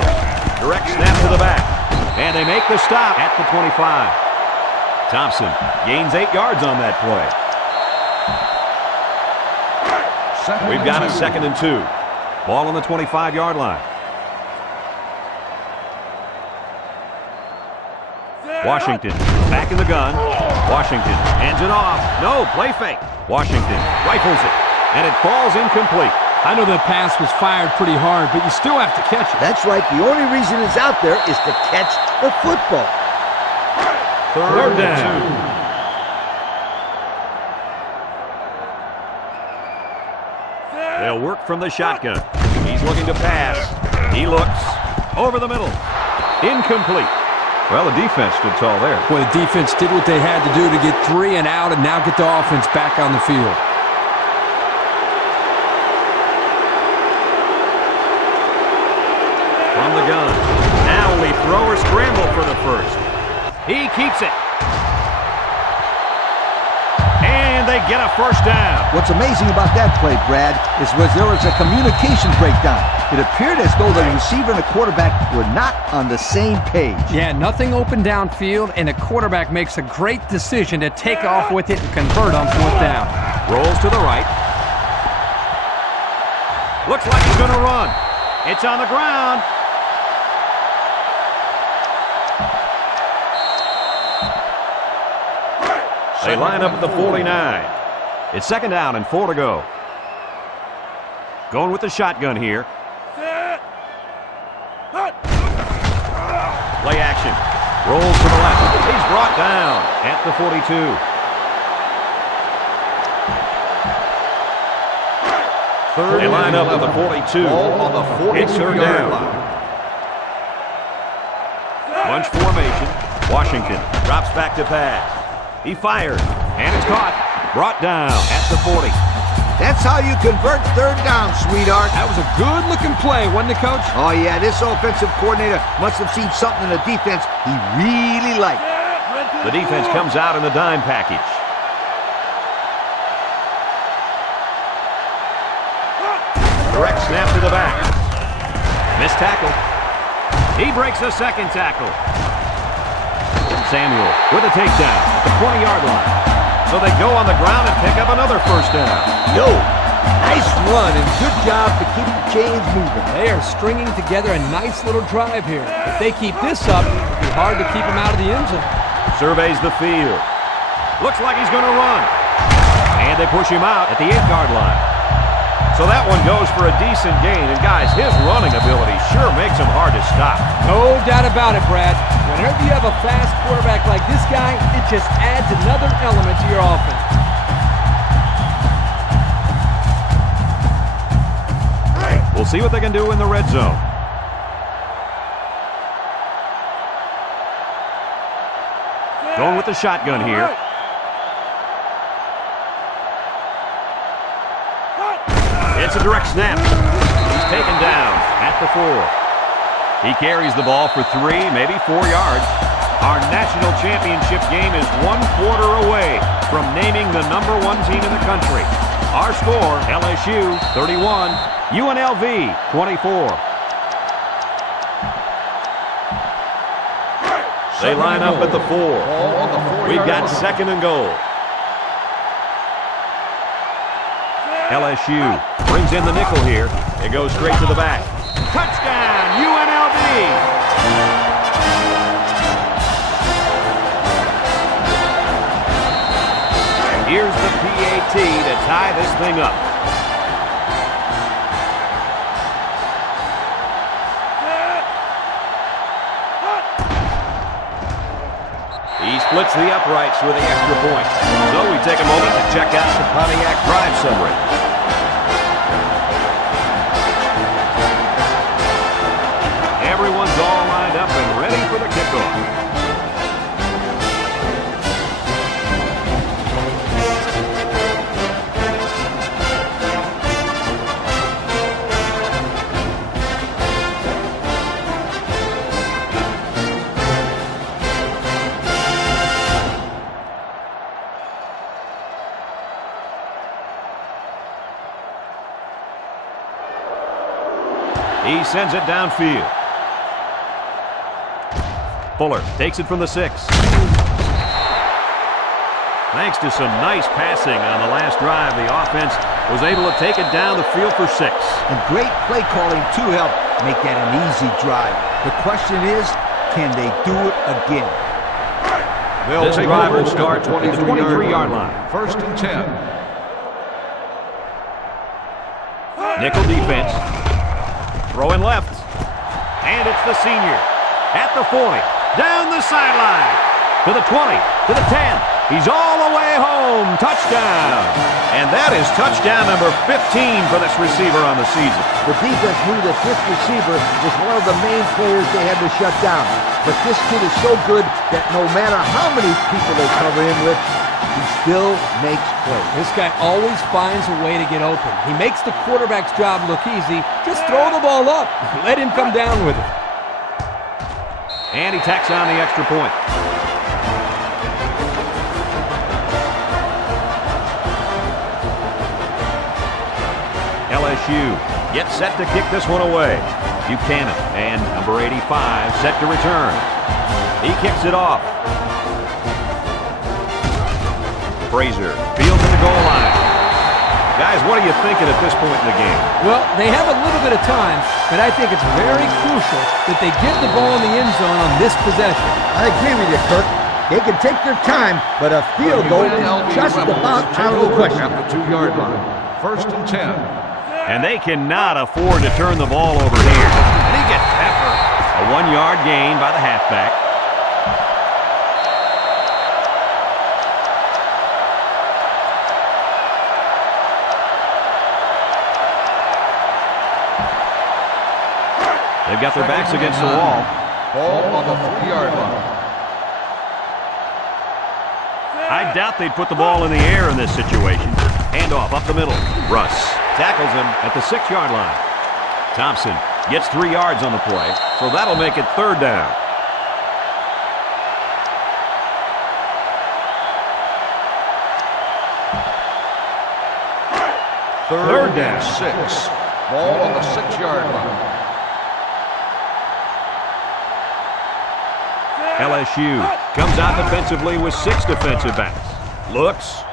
Direct snap to the back. And they make the stop at the 25. Thompson gains 8 yards on that play. We've got a 2nd and 2. Ball on the 25-yard line. Washington back in the gun. Washington hands it off. No, play fake. Washington rifles it, and it falls incomplete. I know that pass was fired pretty hard, but you still have to catch it. That's right. The only reason it's out there is to catch the football. Third down. They'll work from the shotgun. He's looking to pass. He looks over the middle. Incomplete. Well, the defense stood tall there. Well, the defense did what they had to do to get 3 and out and now get the offense back on the field. From the gun. Now will he throw or scramble for the first? He keeps it. And they get a first down. What's amazing about that play, Brad, is there was a communication breakdown. It appeared as though the receiver and the quarterback were not on the same page. Yeah, nothing open downfield, and the quarterback makes a great decision to take off with it and convert on 4th down. Rolls to the right. Looks like he's going to run. It's on the ground. They line up at the 49. It's 2nd down and 4 to go. Going with the shotgun here. Play action. Rolls to the left. He's brought down at the 42. They line up at the 42. Ball on the 42 It's 3rd down. Bunch formation. Washington drops back to pass. He fires, and it's caught. Brought down at the 40. That's how you convert 3rd down, sweetheart. That was a good-looking play, wasn't it, Coach? Oh, yeah, this offensive coordinator must have seen something in the defense he really liked. The defense comes out in the dime package. Direct snap to the back. Missed tackle. He breaks a 2nd tackle. Samuel with a takedown at the 20-yard line. So they go on the ground and pick up another first down. Yo, nice run and good job to keep the chains moving. They are stringing together a nice little drive here. If they keep this up, it'll be hard to keep them out of the end zone. Surveys the field. Looks like he's going to run. And they push him out at the 8-yard line. So that one goes for a decent gain. And guys, his running ability sure makes him hard to stop. No doubt about it, Brad. Whenever you have a fast quarterback like this guy, it just adds another element to your offense. We'll see what they can do in the red zone. Going with the shotgun here. It's a direct snap. He's taken down at the 4. He carries the ball for 3, maybe 4 yards. Our national championship game is 1 quarter away from naming the #1 team in the country. Our score, LSU 31, UNLV 24. They line up at the 4. We've got 2nd and goal. LSU brings in the nickel here. It goes straight to the back. Touchdown, UNLV! Here's the PAT to tie this thing up. He splits the uprights with the extra point. So we take a moment to check out the Pontiac drive summary. Everyone's all lined up and ready for the kickoff. He sends it downfield. Fuller takes it from the 6. Thanks to some nice passing on the last drive, the offense was able to take it down the field for 6. And great play calling to help make that an easy drive. The question is, can they do it again? This drive will start at the 23-yard line. First and 10. Nickel defense. Throwing left. And it's the senior. At the 40. Down the sideline. To the 20. To the 10. He's all the way home. Touchdown. And that is touchdown number 15 for this receiver on the season. The defense knew that this receiver was one of the main players they had to shut down. But this kid is so good that no matter how many people they cover him with, he still makes plays. This guy always finds a way to get open. He makes the quarterback's job look easy. Just throw the ball up. Let him come down with it. And he tacks on the extra point. LSU gets set to kick this one away. Buchanan and number 85 set to return. He kicks it off. Frazier fields at the goal line. Guys, what are you thinking at this point in the game? Well, they have a little bit of time, but I think it's very crucial that they get the ball in the end zone on this possession. I agree with you, Kirk. They can take their time, but a field goal is just about out of the question. At the 2-yard line. First and 10. And they cannot afford to turn the ball over here. And he gets peppered. A 1-yard gain by the halfback. They've got their backs against the wall. Ball on the 3-yard line. I doubt they'd put the ball in the air in this situation. Handoff up the middle. Russ tackles him at the 6-yard line. Thompson gets 3 yards on the play, so that'll make it 3rd down. Third down. 6. Ball on the 6-yard line. LSU comes out defensively with 6 defensive backs. Looks.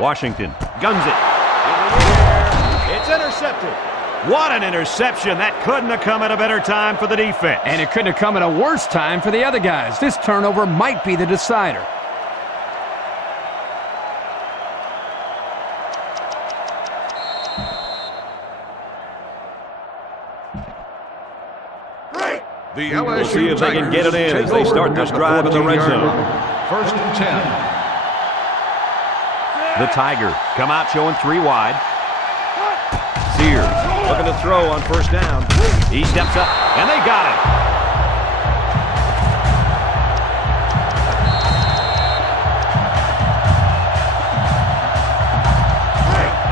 Washington guns it. It's intercepted. What an interception. That couldn't have come at a better time for the defense. And it couldn't have come at a worse time for the other guys. This turnover might be the decider. The LSU We'll see if they can get it in as they start this drive in the red zone. First and 10. The Tigers come out showing 3 wide. Sears looking to throw on 1st down. He steps up, and they got him.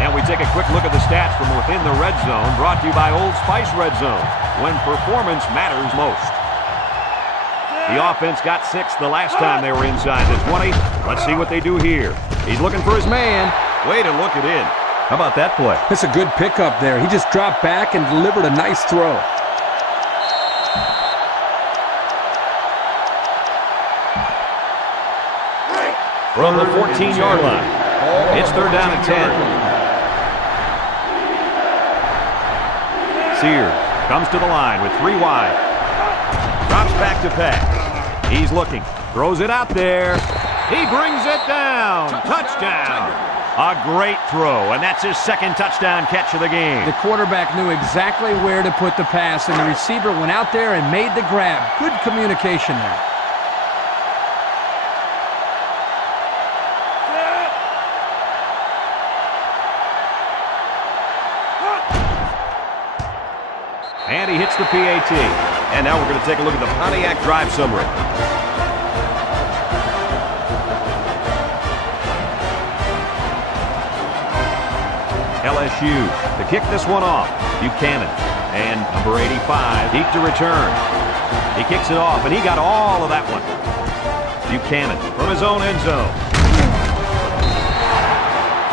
And we take a quick look at the stats from within the red zone, brought to you by Old Spice Red Zone, when performance matters most. The offense got 6 the last time they were inside the 20. Let's see what they do here. He's looking for his man. Way to look it in. How about that play? That's a good pickup there. He just dropped back and delivered a nice throw. From the 14-yard line, it's 3rd down and 10. Sears comes to the line with 3 wide. Drops back to pass. He's looking. Throws it out there. He brings it down. Touchdown. A great throw, and that's his 2nd touchdown catch of the game. The quarterback knew exactly where to put the pass, and the receiver went out there and made the grab. Good communication there. And he hits the PAT. And now we're going to take a look at the Pontiac drive summary. LSU to kick this one off. Buchanan. And number 85, deep to return. He kicks it off, and he got all of that one. Buchanan from his own end zone.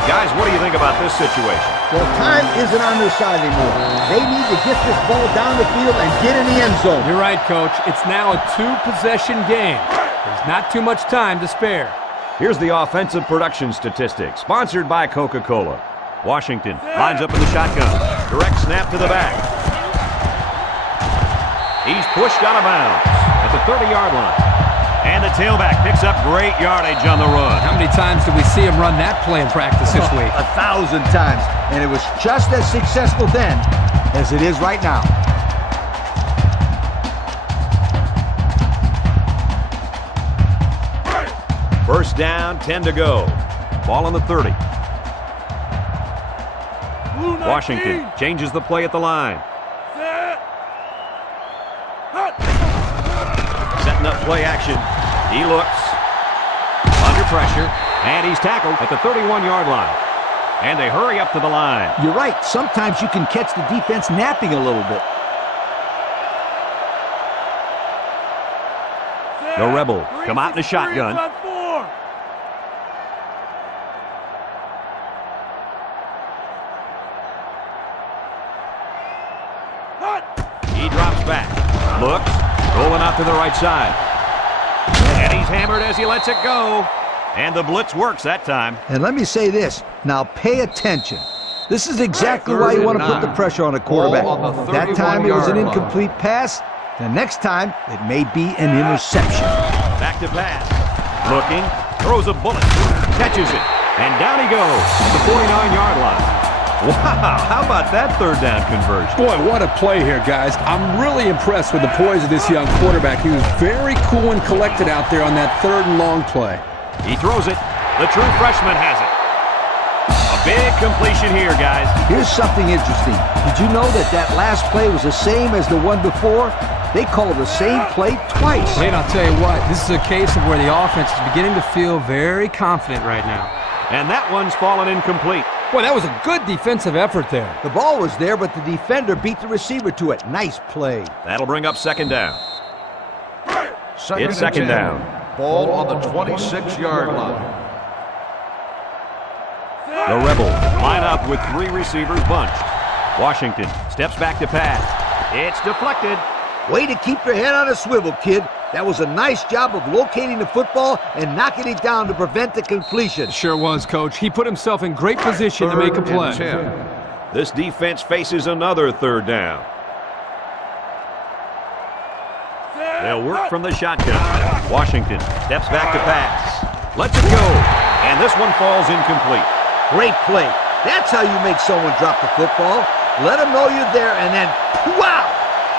Guys, what do you think about this situation? Well, time isn't on their side anymore. They need to get this ball down the field and get in the end zone. You're right, Coach. It's now a two-possession game. There's not too much time to spare. Here's the offensive production statistics, sponsored by Coca-Cola. Washington lines up in the shotgun. Direct snap to the back. He's pushed out of bounds at the 30-yard line. And the tailback picks up great yardage on the run. How many times did we see him run that play in practice this week? 1,000 times. And it was just as successful then as it is right now. First down, 10 to go. Ball on the 30. Washington changes the play at the line. Setting up play action. He looks under pressure, and he's tackled at the 31-yard line. And they hurry up to the line. You're right. Sometimes you can catch the defense napping a little bit. The Rebels come out in the shotgun. He drops back, looks, rolling out to the right side. And he's hammered as he lets it go. And the blitz works that time. And let me say this. Now pay attention. This is exactly why you want to put the pressure on a quarterback. That time it was an incomplete pass. The next time it may be an interception. Back to pass. Looking, throws a bullet, catches it, and down he goes at the 49-yard line. Wow, how about that third down conversion? Boy, what a play here, guys. I'm really impressed with the poise of this young quarterback. He was very cool and collected out there on that third and long play. He throws it. The true freshman has it. A big completion here, guys. Here's something interesting. Did you know that that last play was the same as the one before? They called the same play twice. Wait, I'll tell you what. This is a case of where the offense is beginning to feel very confident right now. And that one's fallen incomplete. Boy, that was a good defensive effort there. The ball was there, but the defender beat the receiver to it. Nice play. That'll bring up second down. It's second down. Ball on the 26-yard line. The Rebels line up with three receivers bunched. Washington steps back to pass. It's deflected. Way to keep your head on a swivel, kid. That was a nice job of locating the football and knocking it down to prevent the completion. Sure was, Coach. He put himself in great position to make a play. This defense faces another third down. They'll work from the shotgun. Washington steps back to pass. Lets it go. And this one falls incomplete. Great play. That's how you make someone drop the football. Let them know you're there and then, wow!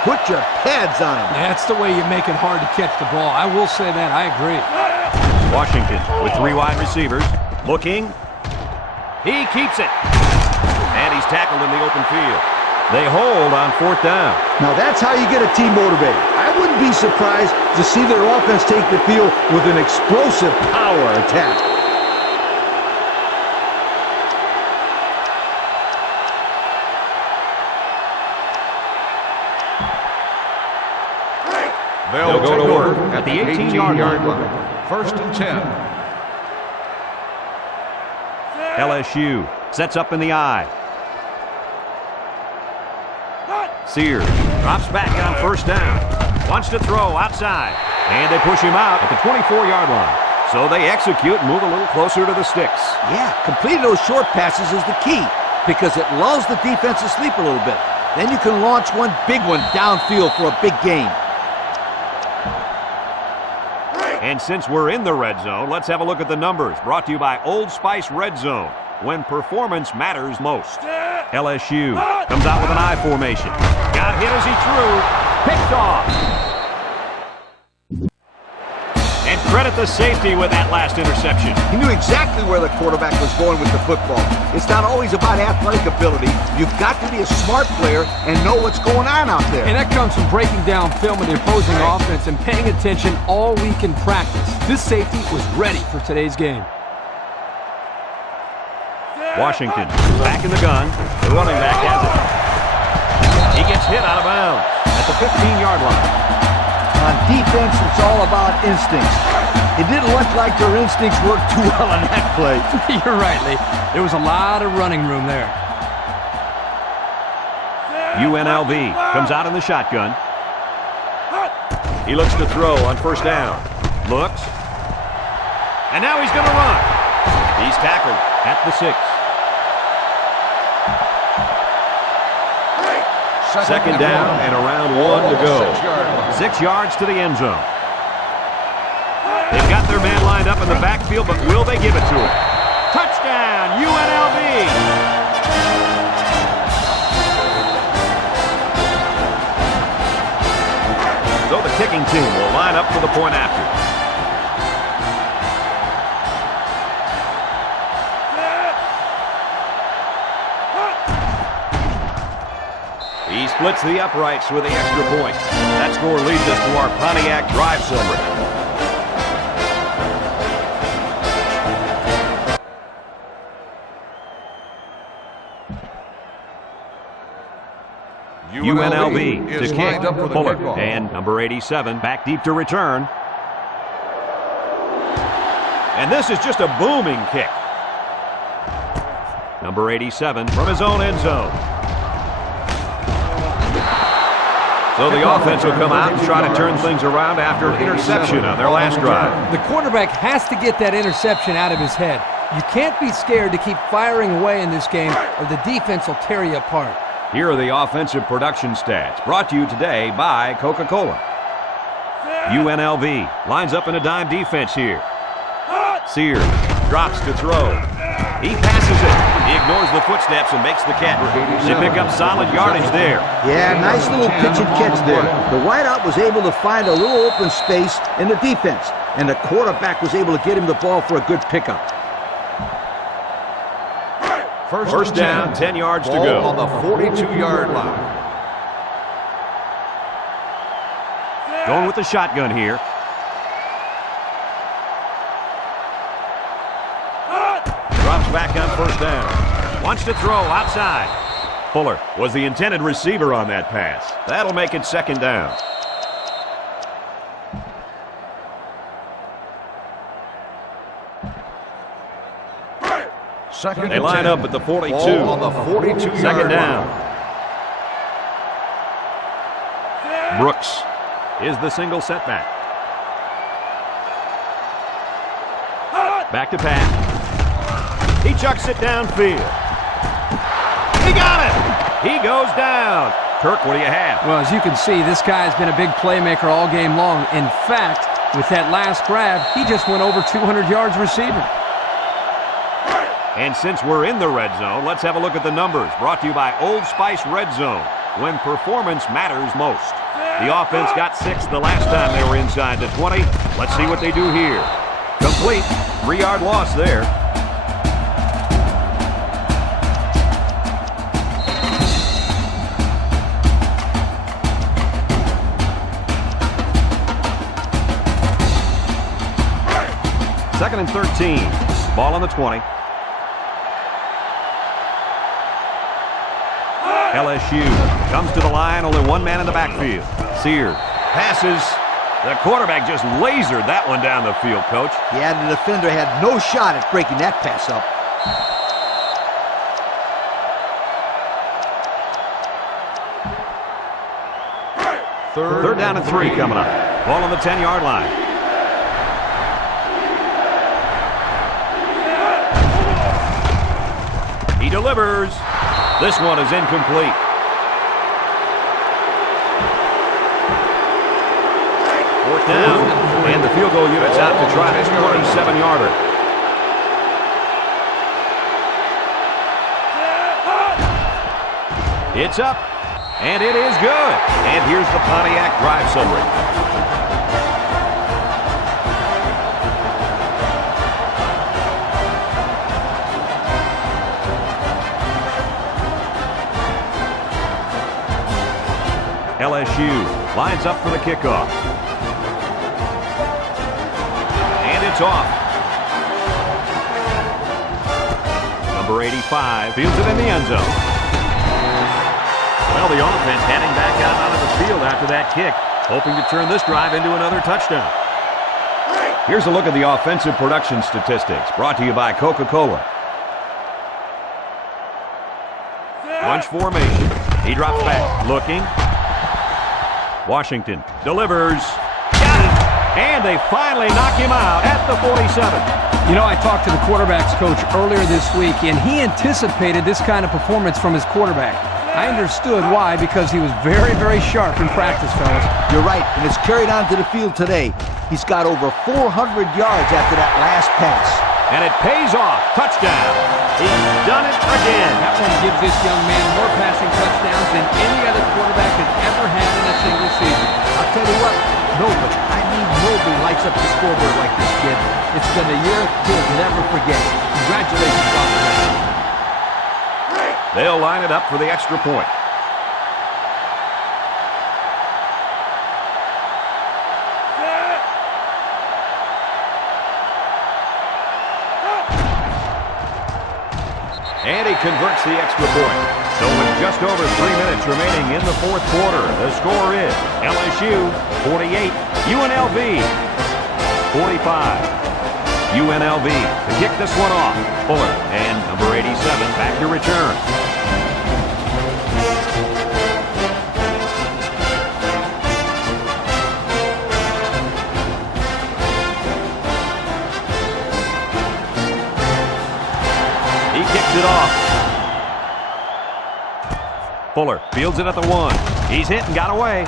Put your pads on him. That's the way you make it hard to catch the ball. I will say that. I agree. Washington with three wide receivers. Looking. He keeps it. And he's tackled in the open field. They hold on fourth down. Now that's how you get a team motivated. I wouldn't be surprised to see their offense take the field with an explosive power attack. They'll go to work at the 18-yard line. First and 10. LSU sets up in the eye. Sears drops back on first down. Wants to throw outside. And they push him out at the 24-yard line. So they execute and move a little closer to the sticks. Yeah, completing those short passes is the key because it lulls the defense to sleep a little bit. Then you can launch one big one downfield for a big gain. And since we're in the red zone, let's have a look at the numbers. Brought to you by Old Spice Red Zone, when performance matters most. LSU comes out with an I formation. Got hit as he threw. Picked off. And credit the safety with that last interception. He knew exactly where the quarterback was going with the football. It's not always about athletic ability. You've got to be a smart player and know what's going on out there. And that comes from breaking down film of the opposing offense and paying attention all week in practice. This safety was ready for today's game. Washington back in the gun. The running back has it. He gets hit out of bounds at the 15-yard line. On defense, it's all about instincts. It didn't look like their instincts worked too well on that play. You're right, Lee. There was a lot of running room there. UNLV comes out in the shotgun. He looks to throw on first down. Looks. And now he's going to run. He's tackled at the 6. Second down and around 1 to go. 6 yards to the end zone. They've got their man lined up in the backfield, but will they give it to him? Touchdown, UNLV! So the kicking team will line up for the point after. He splits the uprights with the extra point. That score leads us to our Pontiac drive summary. UNLV to kick. Fuller and number 87 back deep to return. And this is just a booming kick. Number 87 from his own end zone. So the offense will come out and try to turn things around after an interception on their last drive. The quarterback has to get that interception out of his head. You can't be scared to keep firing away in this game or the defense will tear you apart. Here are the offensive production stats, brought to you today by Coca-Cola. UNLV lines up in a dime defense here. Sears drops to throw. He passes it. He ignores the footsteps and makes the catch. They pick up solid yardage there. Yeah, nice little pitch and catch there. The wideout was able to find a little open space in the defense, and the quarterback was able to get him the ball for a good pickup. First down, 10 yards to go. On the 42-yard line. Going with the shotgun here. Drops back on first down. Wants to throw outside. Fuller was the intended receiver on that pass. That'll make it second down. They line up at the 42. On the 42-yard Second down. Brooks is the single setback. Back to pass. He chucks it downfield. He got it! He goes down. Kirk, what do you have? Well, as you can see, this guy's been a big playmaker all game long. In fact, with that last grab, he just went over 200 yards receiving. And since we're in the red zone, let's have a look at the numbers. Brought to you by Old Spice Red Zone, when performance matters most. The offense got 6 the last time they were inside the 20. Let's see what they do here. Complete. 3-yard loss there. Second and 13. Ball on the 20. LSU comes to the line, only one man in the backfield. Sears passes. The quarterback just lasered that one down the field, Coach. Yeah, the defender had no shot at breaking that pass up. Third down and 3 coming up. Ball on the 10-yard line. He delivers. This one is incomplete. Fourth down, and the field goal unit's out to try this 27-yarder. It's up, and it is good. And here's the Pontiac drive summary. LSU lines up for the kickoff. And it's off. Number 85 fields it in the end zone. Well, the offense heading back out onto the field after that kick, hoping to turn this drive into another touchdown. Here's a look at the offensive production statistics, brought to you by Coca-Cola. Bunch formation. He drops back, looking. Washington delivers. Got it! And they finally knock him out at the 47. You know, I talked to the quarterback's coach earlier this week, and he anticipated this kind of performance from his quarterback. I understood why, because he was very, very sharp in practice, fellas. You're right, and it's carried on to the field today. He's got over 400 yards after that last pass. And it pays off. Touchdown. He's done it again. That one gives this young man more passing touchdowns than any other quarterback has ever had in a single season. I'll tell you what, nobody lights up the scoreboard like this kid. It's been a year he'll never forget. Congratulations, Officer. They'll line it up for the extra point. And he converts the extra point. So with just over 3 minutes remaining in the fourth quarter, the score is LSU 48, UNLV 45. UNLV to kick this one off. Fuller and number 87 back to return. He kicks it off. Fuller fields it at the 1. He's hit and got away.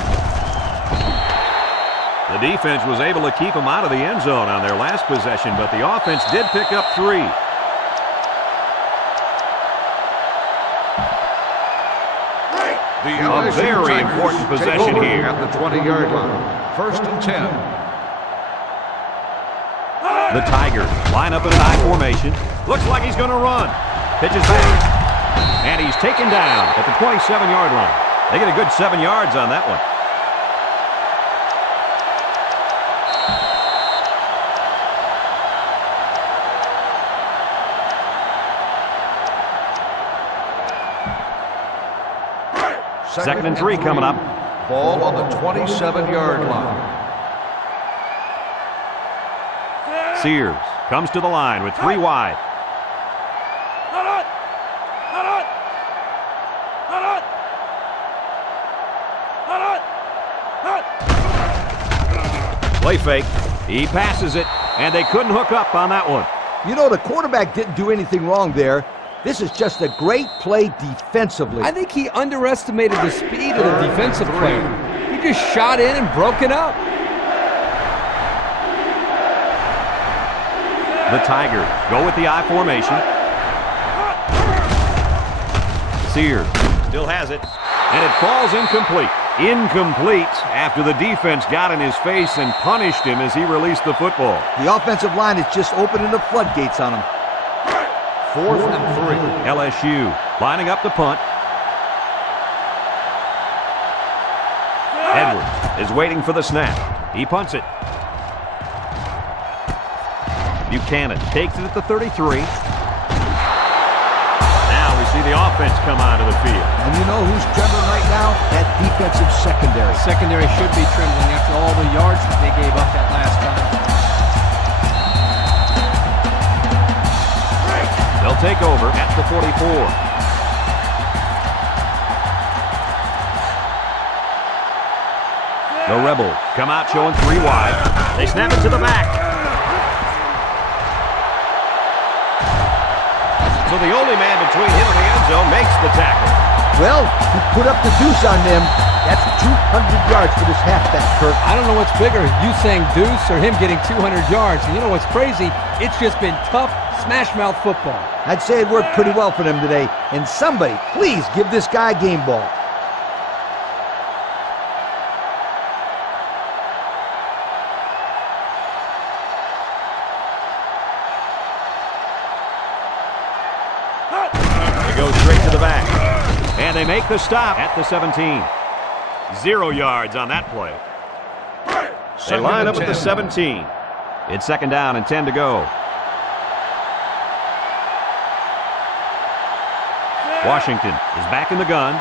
The defense was able to keep him out of the end zone on their last possession, but the offense did pick up 3. A very important possession here. At the 20-yard line. First and 10. The Tigers line up in an I formation. Looks like he's going to run. Pitches back. And he's taken down at the 27-yard line. They get a good 7 yards on that one. Second and 3 coming up. Ball on the 27-yard line. Sears comes to the line with 3 wide. Play fake. He passes it, and they couldn't hook up on that one. You know, the quarterback didn't do anything wrong there. This is just a great play defensively. I think he underestimated the speed of the defensive player. He just shot in and broke it up. The Tigers go with the I formation. Sears still has it, and it falls incomplete. Incomplete after the defense got in his face and punished him as he released the football. The offensive line is just opening the floodgates on him. Fourth and 3. LSU lining up the punt. Edwards is waiting for the snap. He punts it. Buchanan takes it at the 33. Now we see the offense come onto the field. And you know who's trembling right now? That defensive secondary. Secondary should be trembling after all the yards that they gave up that last time. They'll take over at the 44. The Rebels come out showing 3 wide. They snap it to the back. So the only man between him and the end zone makes the tackle. Well, he put up the deuce on them. That's 200 yards for this halfback, Kirk. I don't know what's bigger, you saying deuce or him getting 200 yards. And you know what's crazy? It's just been tough, smash-mouth football. I'd say it worked pretty well for them today. And somebody, please give this guy a game ball. They go straight to the back. And they make the stop at the 17. 0 yards on that play. They line up at the 17. It's 2nd down and 10 to go. Washington is back in the gun.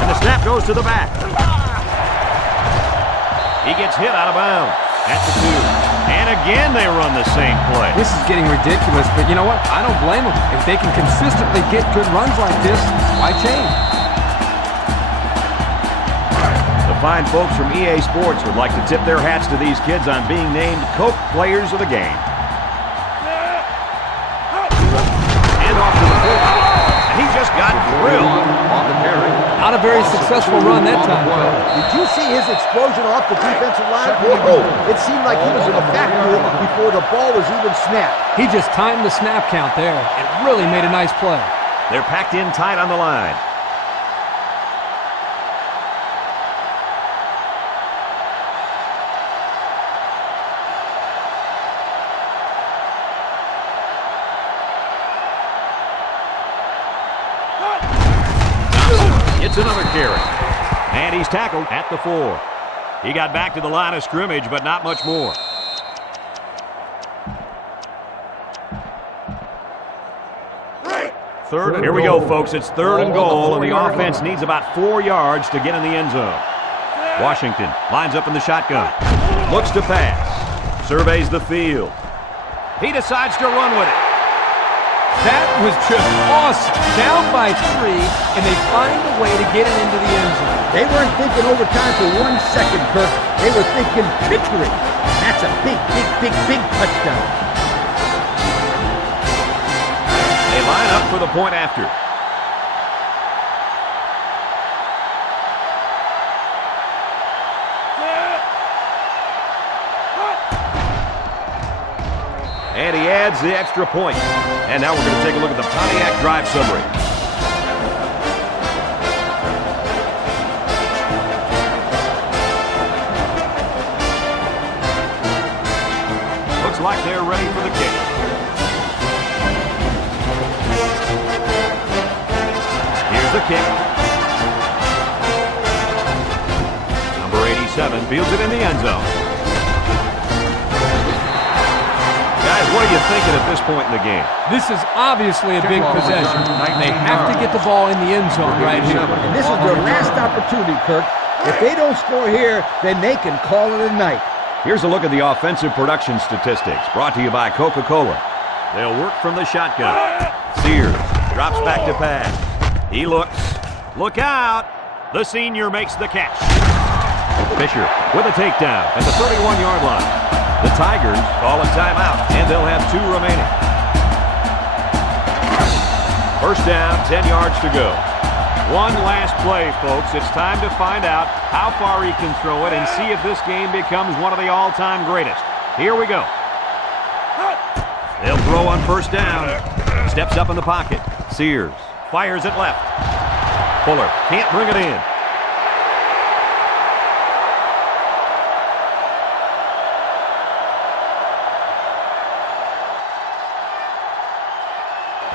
And the snap goes to the back. He gets hit out of bounds at the 2. And again they run the same play. This is getting ridiculous, but you know what? I don't blame them. If they can consistently get good runs like this, why change? The fine folks from EA Sports would like to tip their hats to these kids on being named Coke Players of the Game. And off to the fullback. And he just got drilled on the carry. Not a very successful run that time. Did you see his explosion off the defensive line? Whoa! It seemed like he was in a vacuum before the ball was even snapped. He just timed the snap count there. It really made a nice play. They're packed in tight on the line. It's another carry. And he's tackled at the 4. He got back to the line of scrimmage, but not much more. Here we go, folks. It's 3rd and goal, and the offense needs about 4 yards to get in the end zone. Washington lines up in the shotgun. Looks to pass. Surveys the field. He decides to run with it. That was just awesome. Down by 3, and they find a way to get it into the end zone. They weren't thinking overtime for 1 second, Kirk. They were thinking victory. That's a big touchdown. They line up for the point after. And he adds the extra point. And now we're going to take a look at the Pontiac drive summary. Looks like they're ready for the kick. Here's the kick. Number 87 fields it in the end zone. Guys, what are you thinking at this point in the game? This is obviously a big possession. They have to get the ball in the end zone right here. And this is their last opportunity, Kirk. If they don't score here, then they can call it a night. Here's a look at the offensive production statistics brought to you by Coca-Cola. They'll work from the shotgun. Sears drops back to pass. He looks. Look out. The senior makes the catch. Fisher with a takedown at the 31-yard line. The Tigers call a timeout, and they'll have 2 remaining. 1st down, 10 yards to go. One last play, folks. It's time to find out how far he can throw it and see if this game becomes one of the all-time greatest. Here we go. They'll throw on 1st down. Steps up in the pocket. Sears fires it left. Fuller can't bring it in.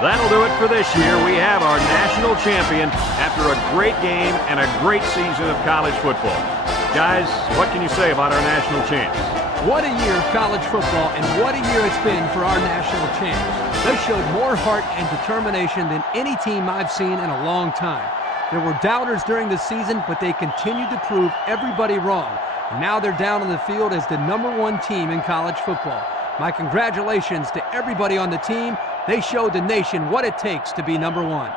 That'll do it for this year. We have our national champion after a great game and a great season of college football. Guys, what can you say about our national champs? What a year of college football, and what a year it's been for our national champs. They showed more heart and determination than any team I've seen in a long time. There were doubters during the season, but they continued to prove everybody wrong. And now they're down on the field as the #1 team in college football. My congratulations to everybody on the team. They showed the nation what it takes to be #1.